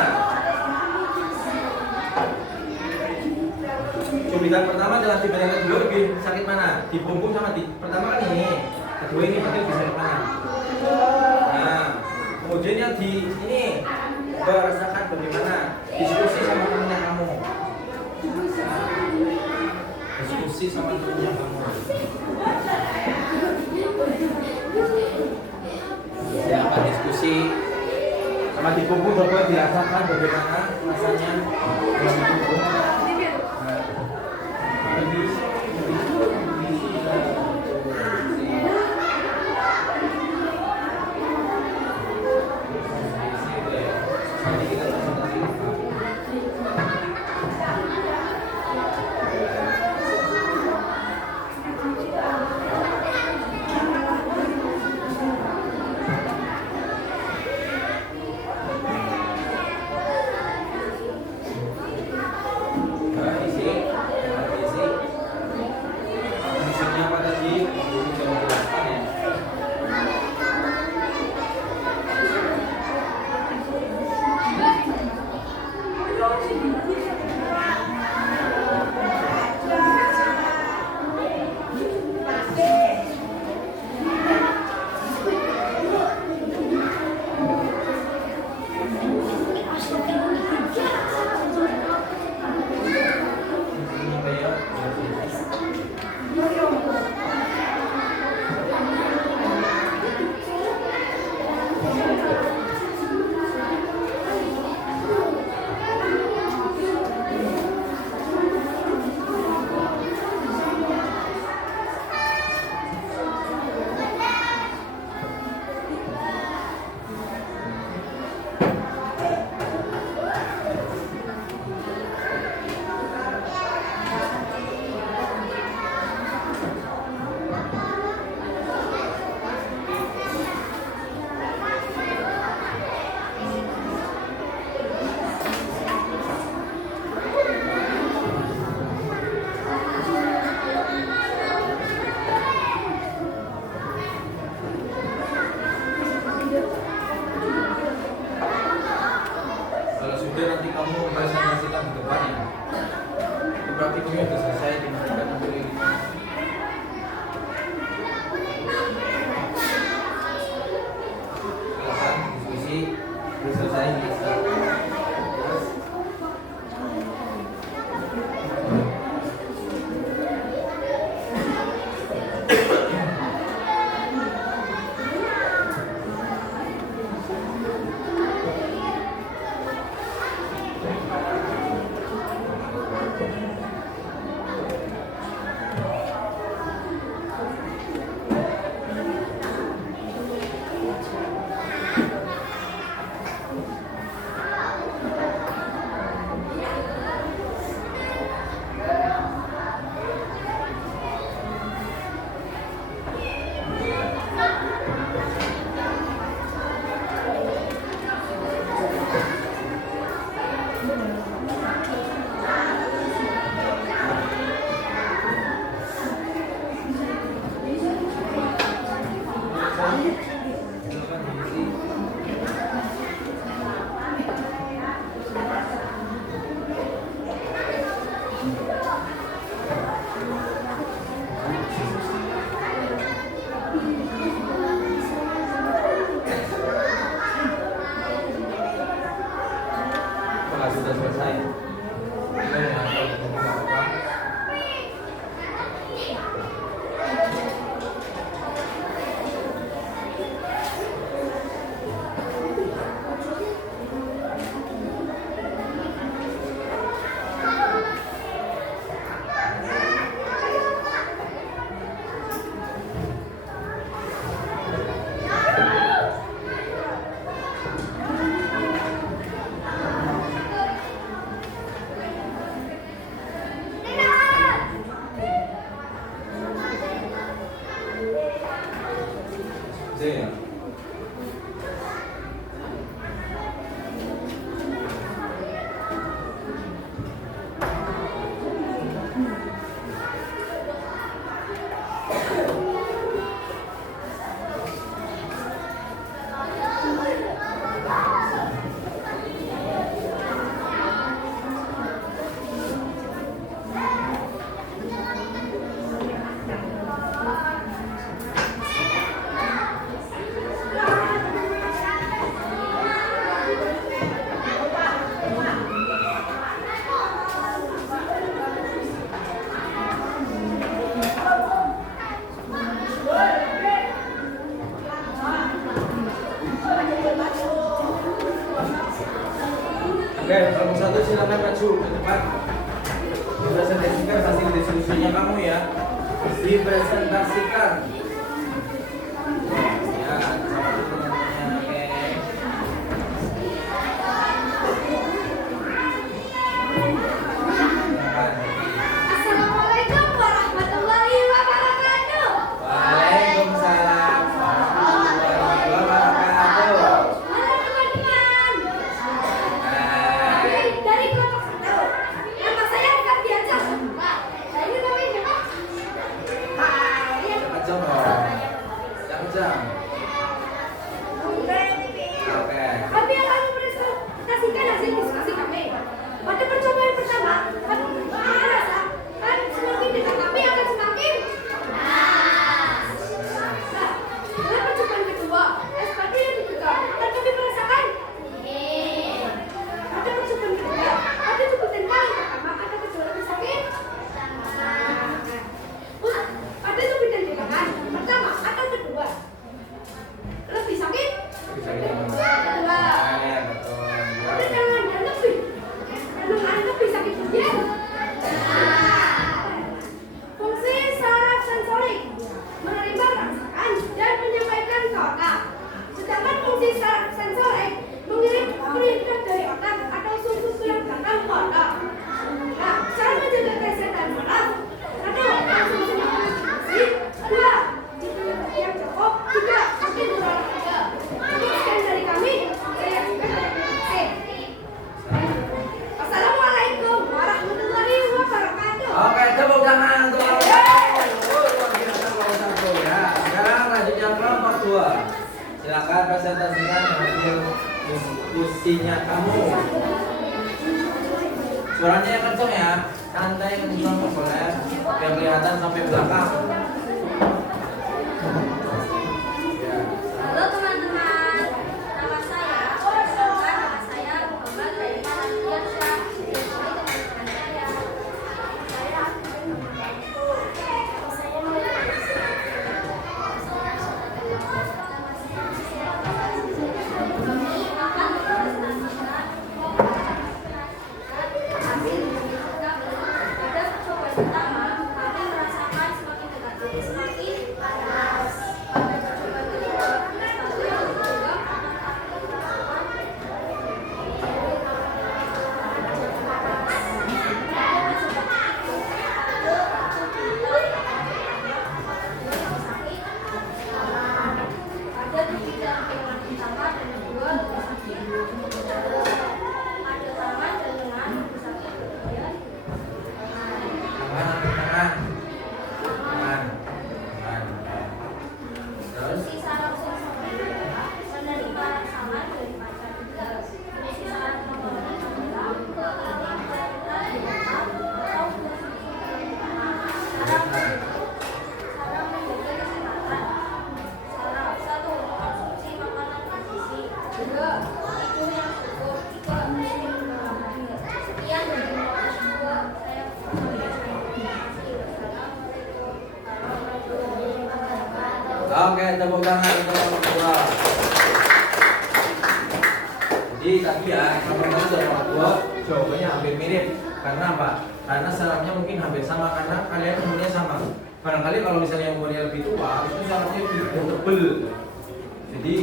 cubitan pertama dengan cubitan kedua lebih sakit mana? Di punggung sama di pertama kan ini, kedua ini berarti lebih sakit mana? Nah, kemudian yang di ini rasakan bagaimana? Diskusi sama temennya kamu. Diskusi sama temennya kamu. Siapa diskusi? Sama di punggung coba dirasakan bagaimana rasanya kalau di punggung. Nanti kamu presentasikan di depan ya. Praktikumnya sudah selesai dimanfaatkan untuk ini. Silakan diskusi sudah selesai di kursinya kamu ya. Dipresentasikan. Ya, satu teman-temannya. Oke. Assalamualaikum warahmatullahi wabarakatuh. Waalaikumsalam warahmatullahi wabarakatuh. Halo teman-teman. Dari kelompok 1. Nama saya Kardiansyah. Nah, ini namanya siapa? Jangan jam dong. Jangan jam. Oke. Kami akan mempresentasikan hasil diskusi kami. Pada percobaan pertama, kami merasa semakin dekat kami akan semakin. Nah, dalam percobaan kedua, seperti yang ditegak, dan kami merasakan. Pada percobaan kedua, kami sebutin hal pertama ada gejala lebih sakit. Pada sebutan bilangan pertama atau kedua, lebih sakit. Bisa gini. Kedua. Ya, betul. Ada tangan dan lebih. Kandungan lebih sakit dia. Fungsi saraf sensorik menerima rasakan dan menyampaikan ke otak. Sedangkan fungsi saraf sensorik mengirim perintah dari otak atau sumbu tulang belakang ke otak. Nah, cara menjaga kesehatan saraf. 1. Konsumsi makanan bergizi. 2. Yang cukup. 3. Rutin berolahraga. Sekian dari kami. Saya juga terima kasih. Assalamualaikum warahmatullahi wabarakatuh. Oke, tepuk tangan untuk kelompok 1. Luar biasa kelompok 1 ya. Sekarang lanjutnya kelompok 2. Silakan presentasikan hasil diskusinya kamu. Suaranya yang kenceng ya. Santai kenceng boleh. Biar kelihatan sampai belakang. Ya. Halo teman-teman, nama saya Muhammad Raiman Ardiansyah. Ini teman-teman saya. Kami akan mempresentasikan hasil pada percobaan pertama. Kami merasakan semakin dekat diri semakin panas. Pada percobaan kedua, sepatu yang dipegang akan kami merasakan ada lebih dalam bilangan pertama dan kedua lebih sakit. Ada tangan dan lengan lebih sakit kemudian Tangan, tangan. Tangan. Tangan. Terus fungsi saraf sensorik adalah menerima rangsangan dari panca indera. Fungsi saraf motorik adalah mengirim perintah di otak atau fungsi saraf saraf menjaga kesehatan. Saraf 1. Mengkonsumsi makanan bergizi. 2. Tidur yang cukup. 3. Rutin berolahraga. Sekian dari kelompok 2. Saya terima kasih. Wassalamualaikum warahmatullahi wabarakatuh. oke, tepuk tangan untuk kelompok 2. Jadi tadi ya, kelompok 1 dan kelompok 2 jawabannya hampir mirip. Karena apa? Karena sarafnya mungkin hampir sama karena kalian umurnya sama. Barangkali kalau misalnya umurnya lebih tua, itu sarafnya lebih tebel. Jadi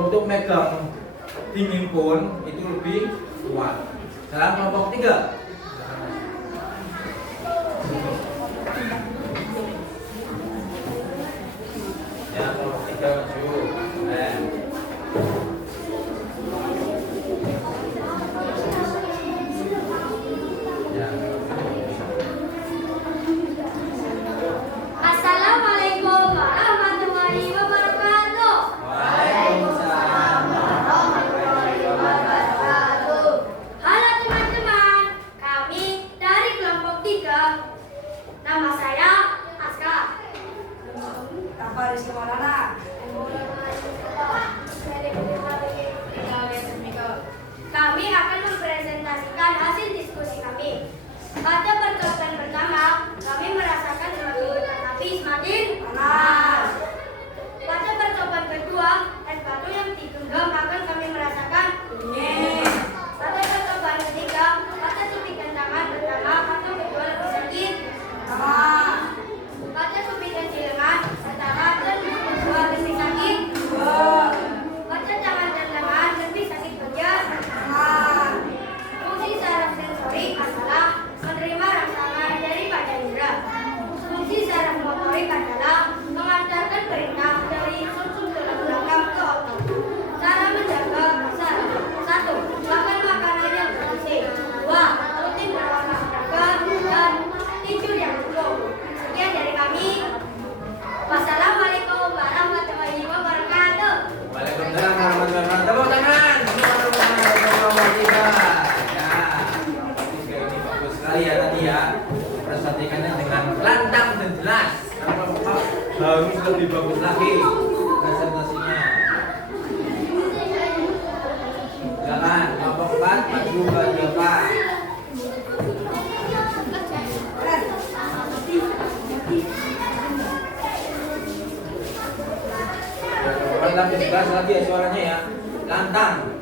untuk megang dingin pun itu lebih kuat. Dalam kelompok 3. Ya, kelompok 3 maju. Ya. Assalamualaikum warahmatullahi wabarakatuh. Waalaikumsalam warahmatullahi wabarakatuh. Halo teman-teman, menyampaikannya dengan lantang dan jelas. Karena Bapak harus lebih bagus lagi presentasinya. Silakan, kelompok 4 maju ke depan. Lebih jelas lagi ya suaranya ya. Lantang.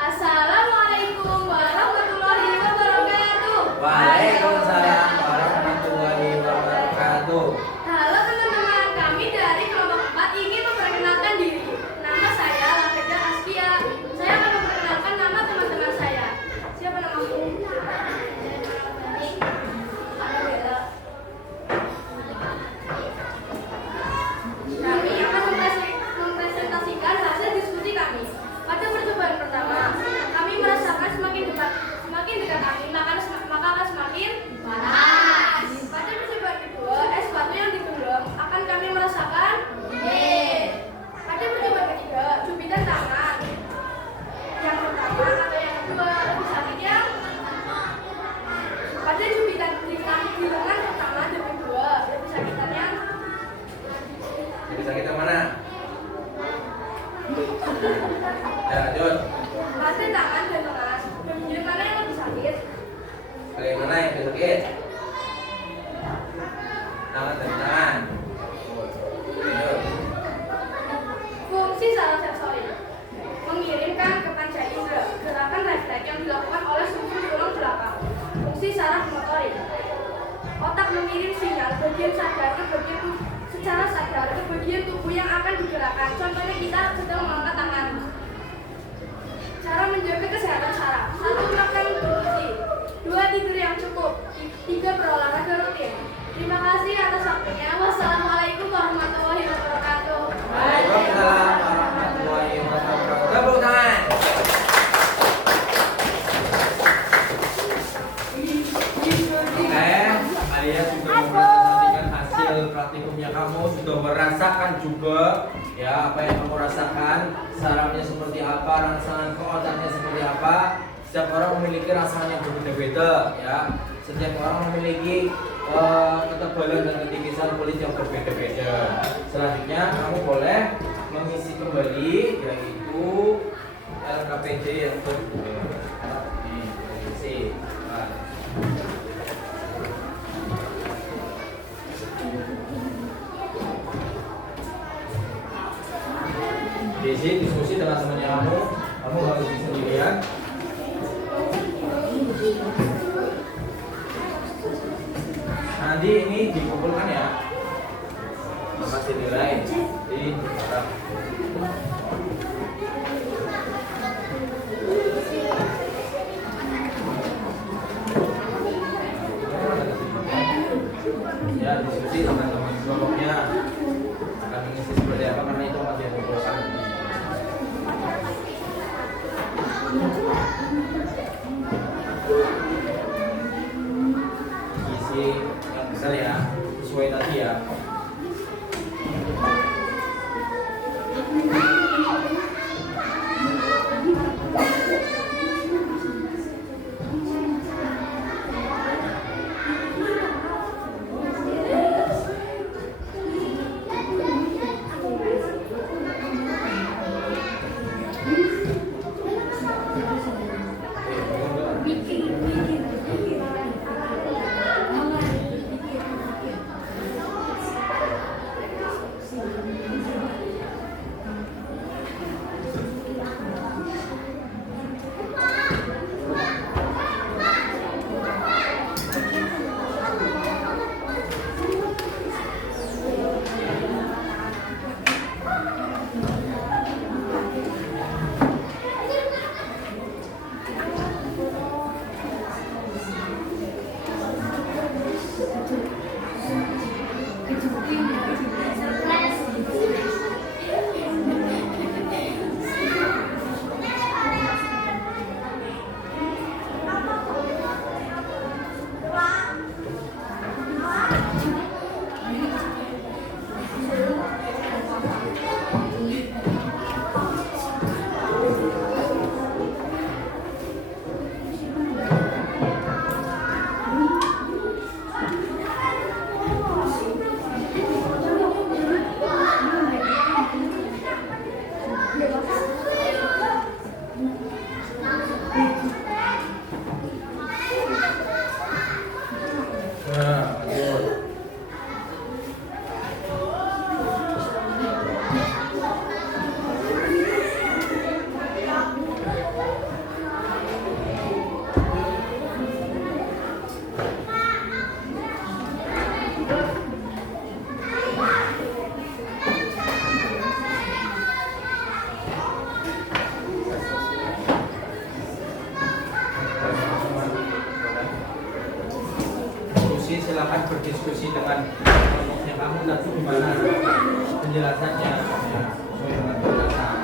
Assalamualaikum warahmatullahi wabarakatuh. Waalaikumsalam warahmatullahi wabarakatuh. Halo teman-teman, kami dari kelompok 4 ingin memperkenalkan diri. Nama saya Lafeda Askia. Saya akan memperkenalkan nama teman-teman saya. Siapa namamu? Ada Bella. Kami akan mempresentasikan hasil diskusi kami. Pada percobaan pertama, kami merasakan semakin dekat angin, maka akan semakin panas. Pada percobaan kedua, es batu yang digenggam akan kami merasakan dingin. Pada percobaan ketiga, jubitan tangan yang pertama atau yang kedua lebih sakit yang pada jubitan di lengan pertama dan kedua lebih sakitan yang Lebih sakit yang mana? Ya, lanjut. pada tangan dan lengan. Yang mana yang lebih sakit? Yang mana yang lebih sakit? Tangan dan tangan. Lanjut. Fungsi saraf sensori mengirimkan ke panca indera gerakan refleks yang dilakukan oleh sumsum tulang belakang. Fungsi saraf motorik otak mengirim sinyal bagian sadar ke bagian tubuh secara sadar ke bagian tubuh yang akan digerakkan. Contohnya kita sedang mengangkat tangan. Cara menjaga kesehatan saraf: 1. Makan bergizi, 2. Tidur yang cukup, 3. Berolahraga rutin. Terima kasih atas waktunya. Wassalamualaikum warahmatullahi wabarakatuh. Waalaikumsalam warahmatullahi wabarakatuh. Tepuk tangan. Kalian sudah mempresentasikan hasil praktikumnya, kamu sudah merasakan juga ya apa yang kamu rasakan, sarafnya seperti apa, rangsangan ke otaknya seperti apa. Setiap orang memiliki rangsangan yang berbeda-beda ya. Setiap orang memiliki ketebalan dan ketinggian kulit yang berbeda-beda. Selanjutnya kamu boleh mengisi kembali yaitu LKPD yang kedua. Isi. Jadi diskusi dengan temannya kamu harus bisa sendirian. Nanti ini dikumpulkan ya, masih nilai di ya diskusi dengan teman kelompoknya akan mengisi seperti apa, karena itu akan dikumpulkan. Isi yang besar ya, sesuai tadi ya. dengan kelompoknya kamu nanti gimana penjelasannya ya, sesuai dengan penjelasan.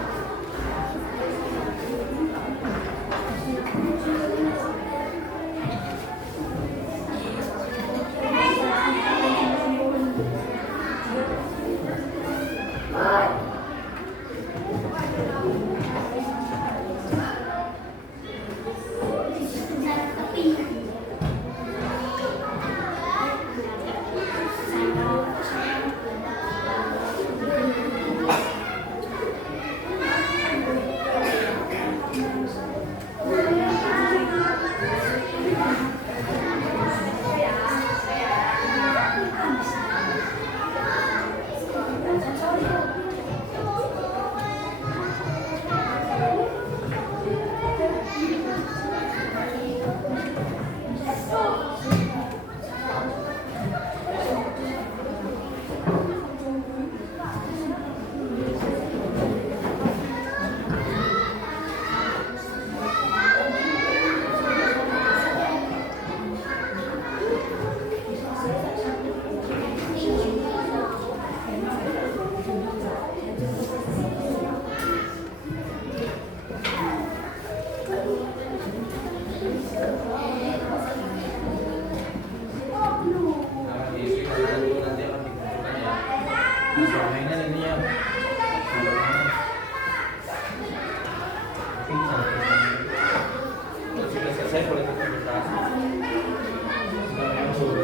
Saya boleh aktivitas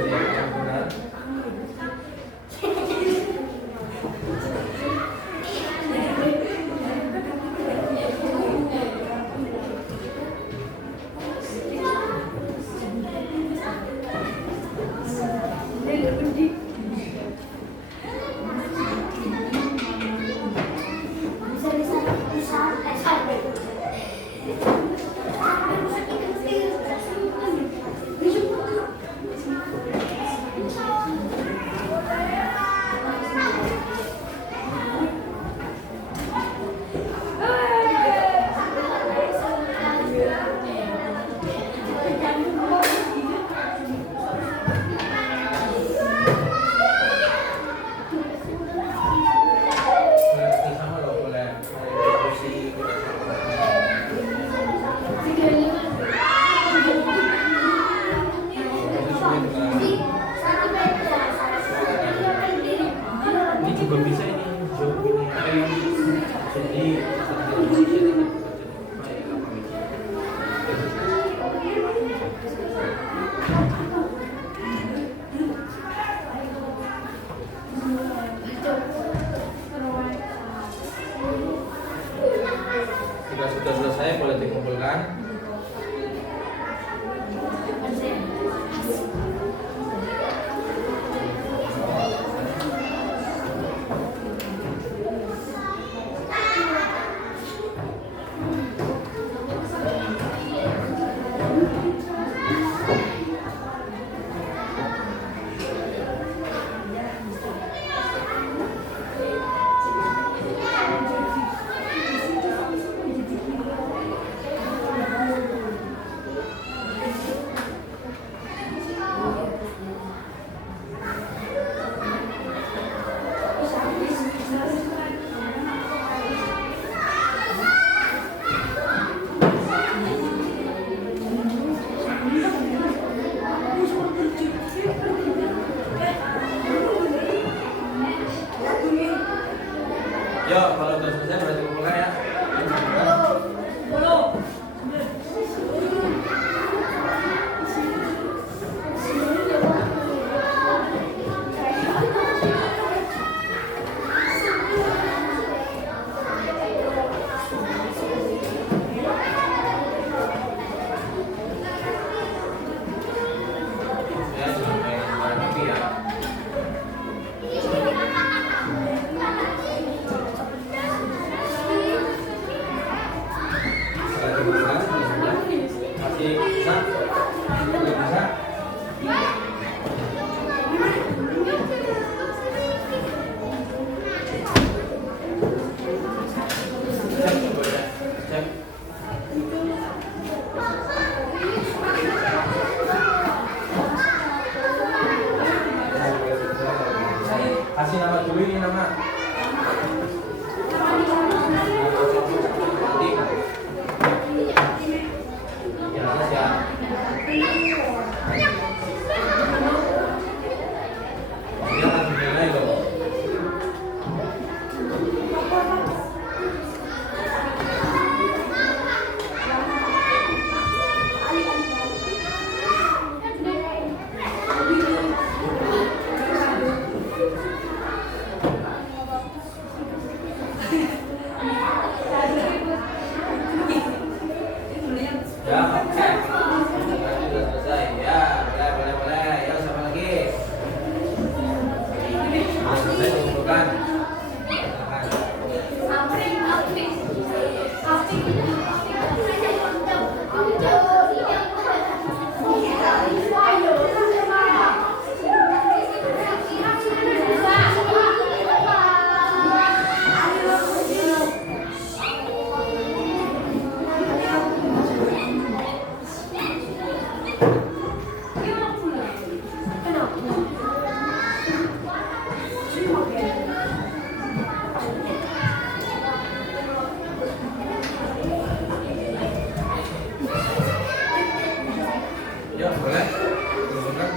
yang benar. Ini juga bisa ini jawab ini jadi jika sudah selesai boleh dikumpulkan. Yo, kalau udah selesai boleh dikumpulkan ya. Ya, sampai nanti ya. Kasih nama dulu ini nama. Ya, atas ya. Dia langsung nilai loh. Ya, oke. Sudah selesai. Ya, boleh. Ya, siapa lagi? Sudah selesai kumpulkan. Ya, boleh. Kumpulkan.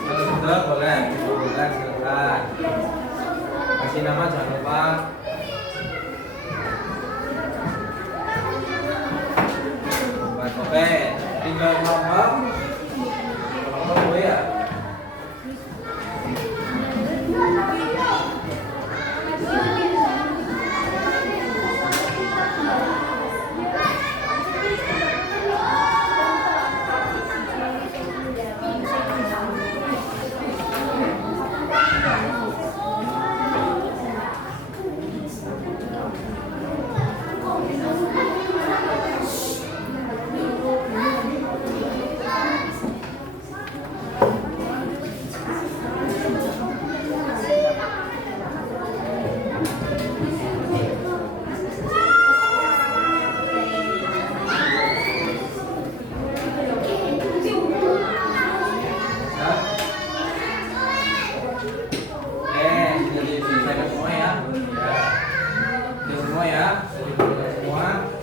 Kalau sudah boleh kumpulkan silakan. Kasih nama jangan lupa. Oke, tinggal ngomong boleh ya.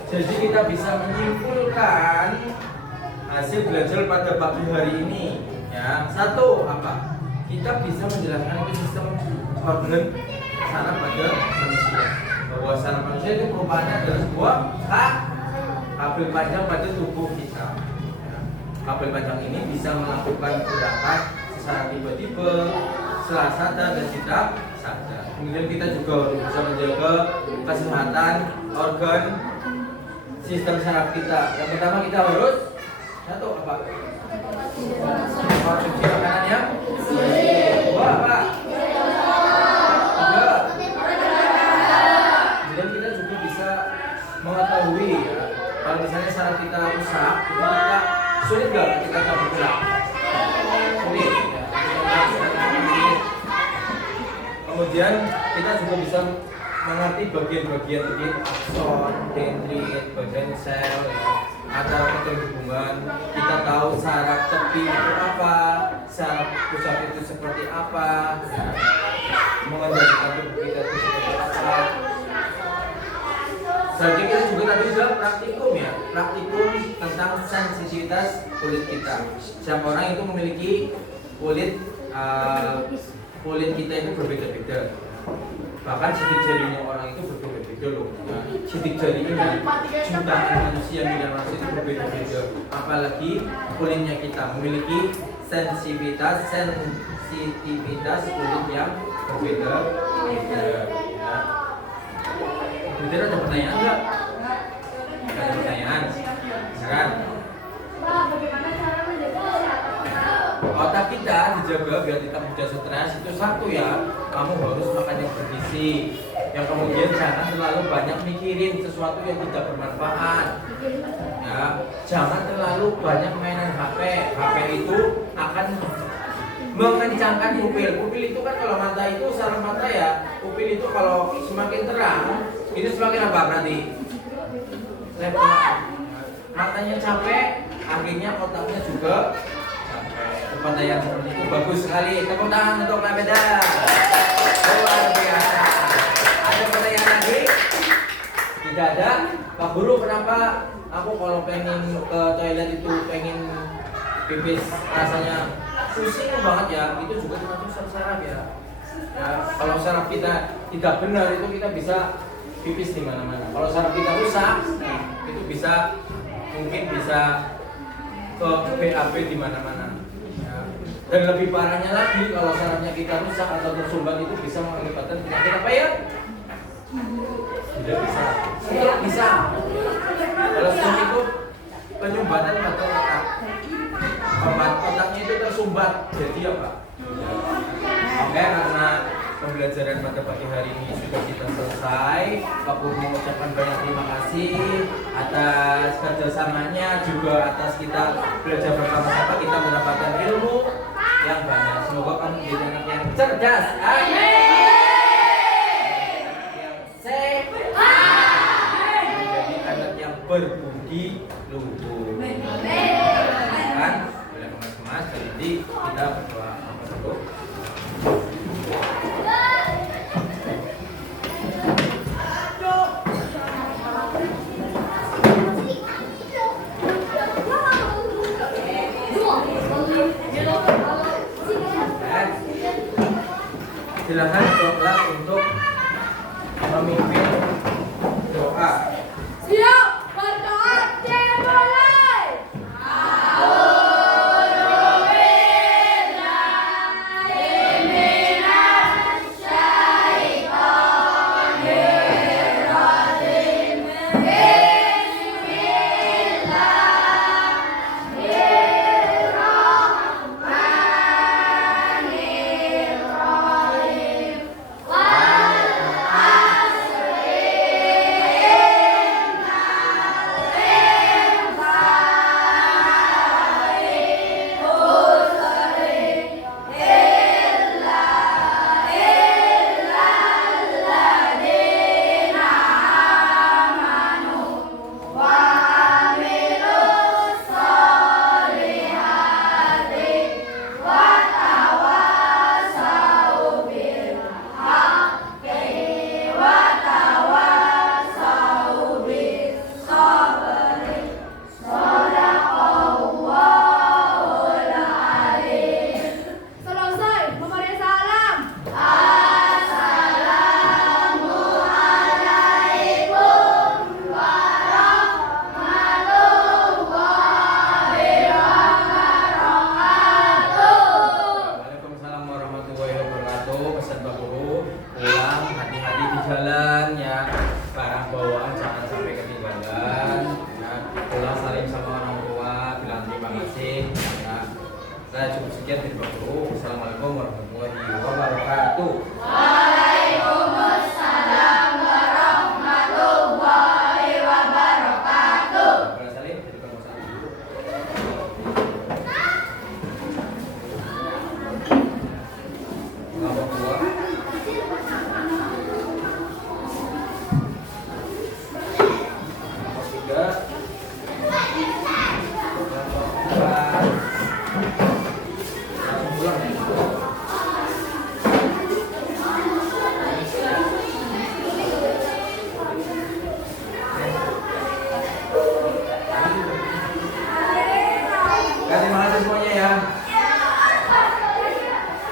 Jadi kita bisa menyimpulkan hasil belajar pada pagi hari ini. Ya, satu apa? Kita bisa menjelaskan itu sistem organ saraf pada manusia. Bahwa saraf manusia itu merupakan adalah sebuah kabel panjang pada tubuh kita. Ya. Kabel panjang ini bisa melakukan gerakan secara tiba-tiba, secara sadar dan tidak sadar. Kemudian kita juga bisa menjaga kesehatan organ sistem saraf kita. Yang pertama kita harus satu apa? Konsumsi makanan yang dua apa? Tiga. Kemudian kita juga bisa mengetahui ya, kalau misalnya saraf kita rusak, itu kita sulit gak ketika kita bergerak? Sulit. Ya. Kemudian kita juga bisa mengerti bagian-bagian akson, dendrit, bagian sel, ya, antara keterhubungan. Kita tahu saraf tepi itu apa, saraf pusat itu seperti apa, ya, mengendalikan tubuh kita itu seperti apa. Jadi kita juga tadi sudah praktikum ya, praktikum tentang sensitivitas kulit kita. Setiap orang itu memiliki kulit kita itu berbeda-beda. Bahkan sidik jarinya orang itu berbeda-beda loh. Ya. Sidik jari ini jutaan manusia, miliar manusia itu berbeda-beda. Apalagi kulitnya kita memiliki sensitivitas kulit yang berbeda. Ya. Kemudian ada pertanyaan enggak? Ada pertanyaan? Silakan. Bagaimana cara menjaga kesehatan otak? Otak kita dijaga biar tidak mudah stres itu satu ya, kamu harus makan yang bergizi. Yang kemudian jangan terlalu banyak mikirin sesuatu yang tidak bermanfaat. Ya, jangan terlalu banyak mainan HP. HP itu akan mengencangkan pupil. Pupil itu kan kalau mata itu saraf mata ya. Pupil itu kalau semakin terang, itu semakin apa berarti? Lebar. Matanya capek, akhirnya otaknya juga capek. Pertanyaan seperti itu bagus sekali. Tepuk tangan untuk Mbak Beda. Luar biasa. Ada pertanyaan lagi? Tidak ada. Pak Guru, kenapa aku kalau pengen ke toilet itu pengen pipis rasanya pusing banget ya? Itu juga termasuk saraf ya. Ya, kalau saraf kita tidak benar itu kita bisa pipis di mana-mana. Kalau saraf kita rusak, itu bisa mungkin bisa ke BAB di mana-mana. Ya. Dan lebih parahnya lagi kalau sarafnya kita rusak atau tersumbat itu bisa mengakibatkan penyakit apa ya? Tidak bisa. Tidak bisa. Kalau stroke itu penyumbatan atau otak. Otaknya itu tersumbat. Jadi apa? Oke, karena pembelajaran pada pagi hari ini sudah kita selesai. Pak Guru mengucapkan banyak terima kasih atas kerjasamanya, juga atas kita belajar bersama-sama, kita mendapatkan ilmu yang banyak. Semoga kamu menjadi anak yang cerdas. Amin. Yang sehat. Menjadi anak yang berbudi luhur. Kan? Boleh kemas-kemas. Jadi kita berdoa dulu. Silakan kelas untuk memimpin doa. Siap, berdoa dimulai. Selesai memberi salam. Waalaikumsalam warahmatullahi wabarakatuh. Pesan Pak Guru, pulang hati-hati di jalan ya. Barang bawaan jangan sampai ketinggalan. Ya. Pulang saling sama orang tua, bilang terima kasih. Ya. Saya cukup sekian dari Pak Guru. Wassalamualaikum warahmatullahi wabarakatuh.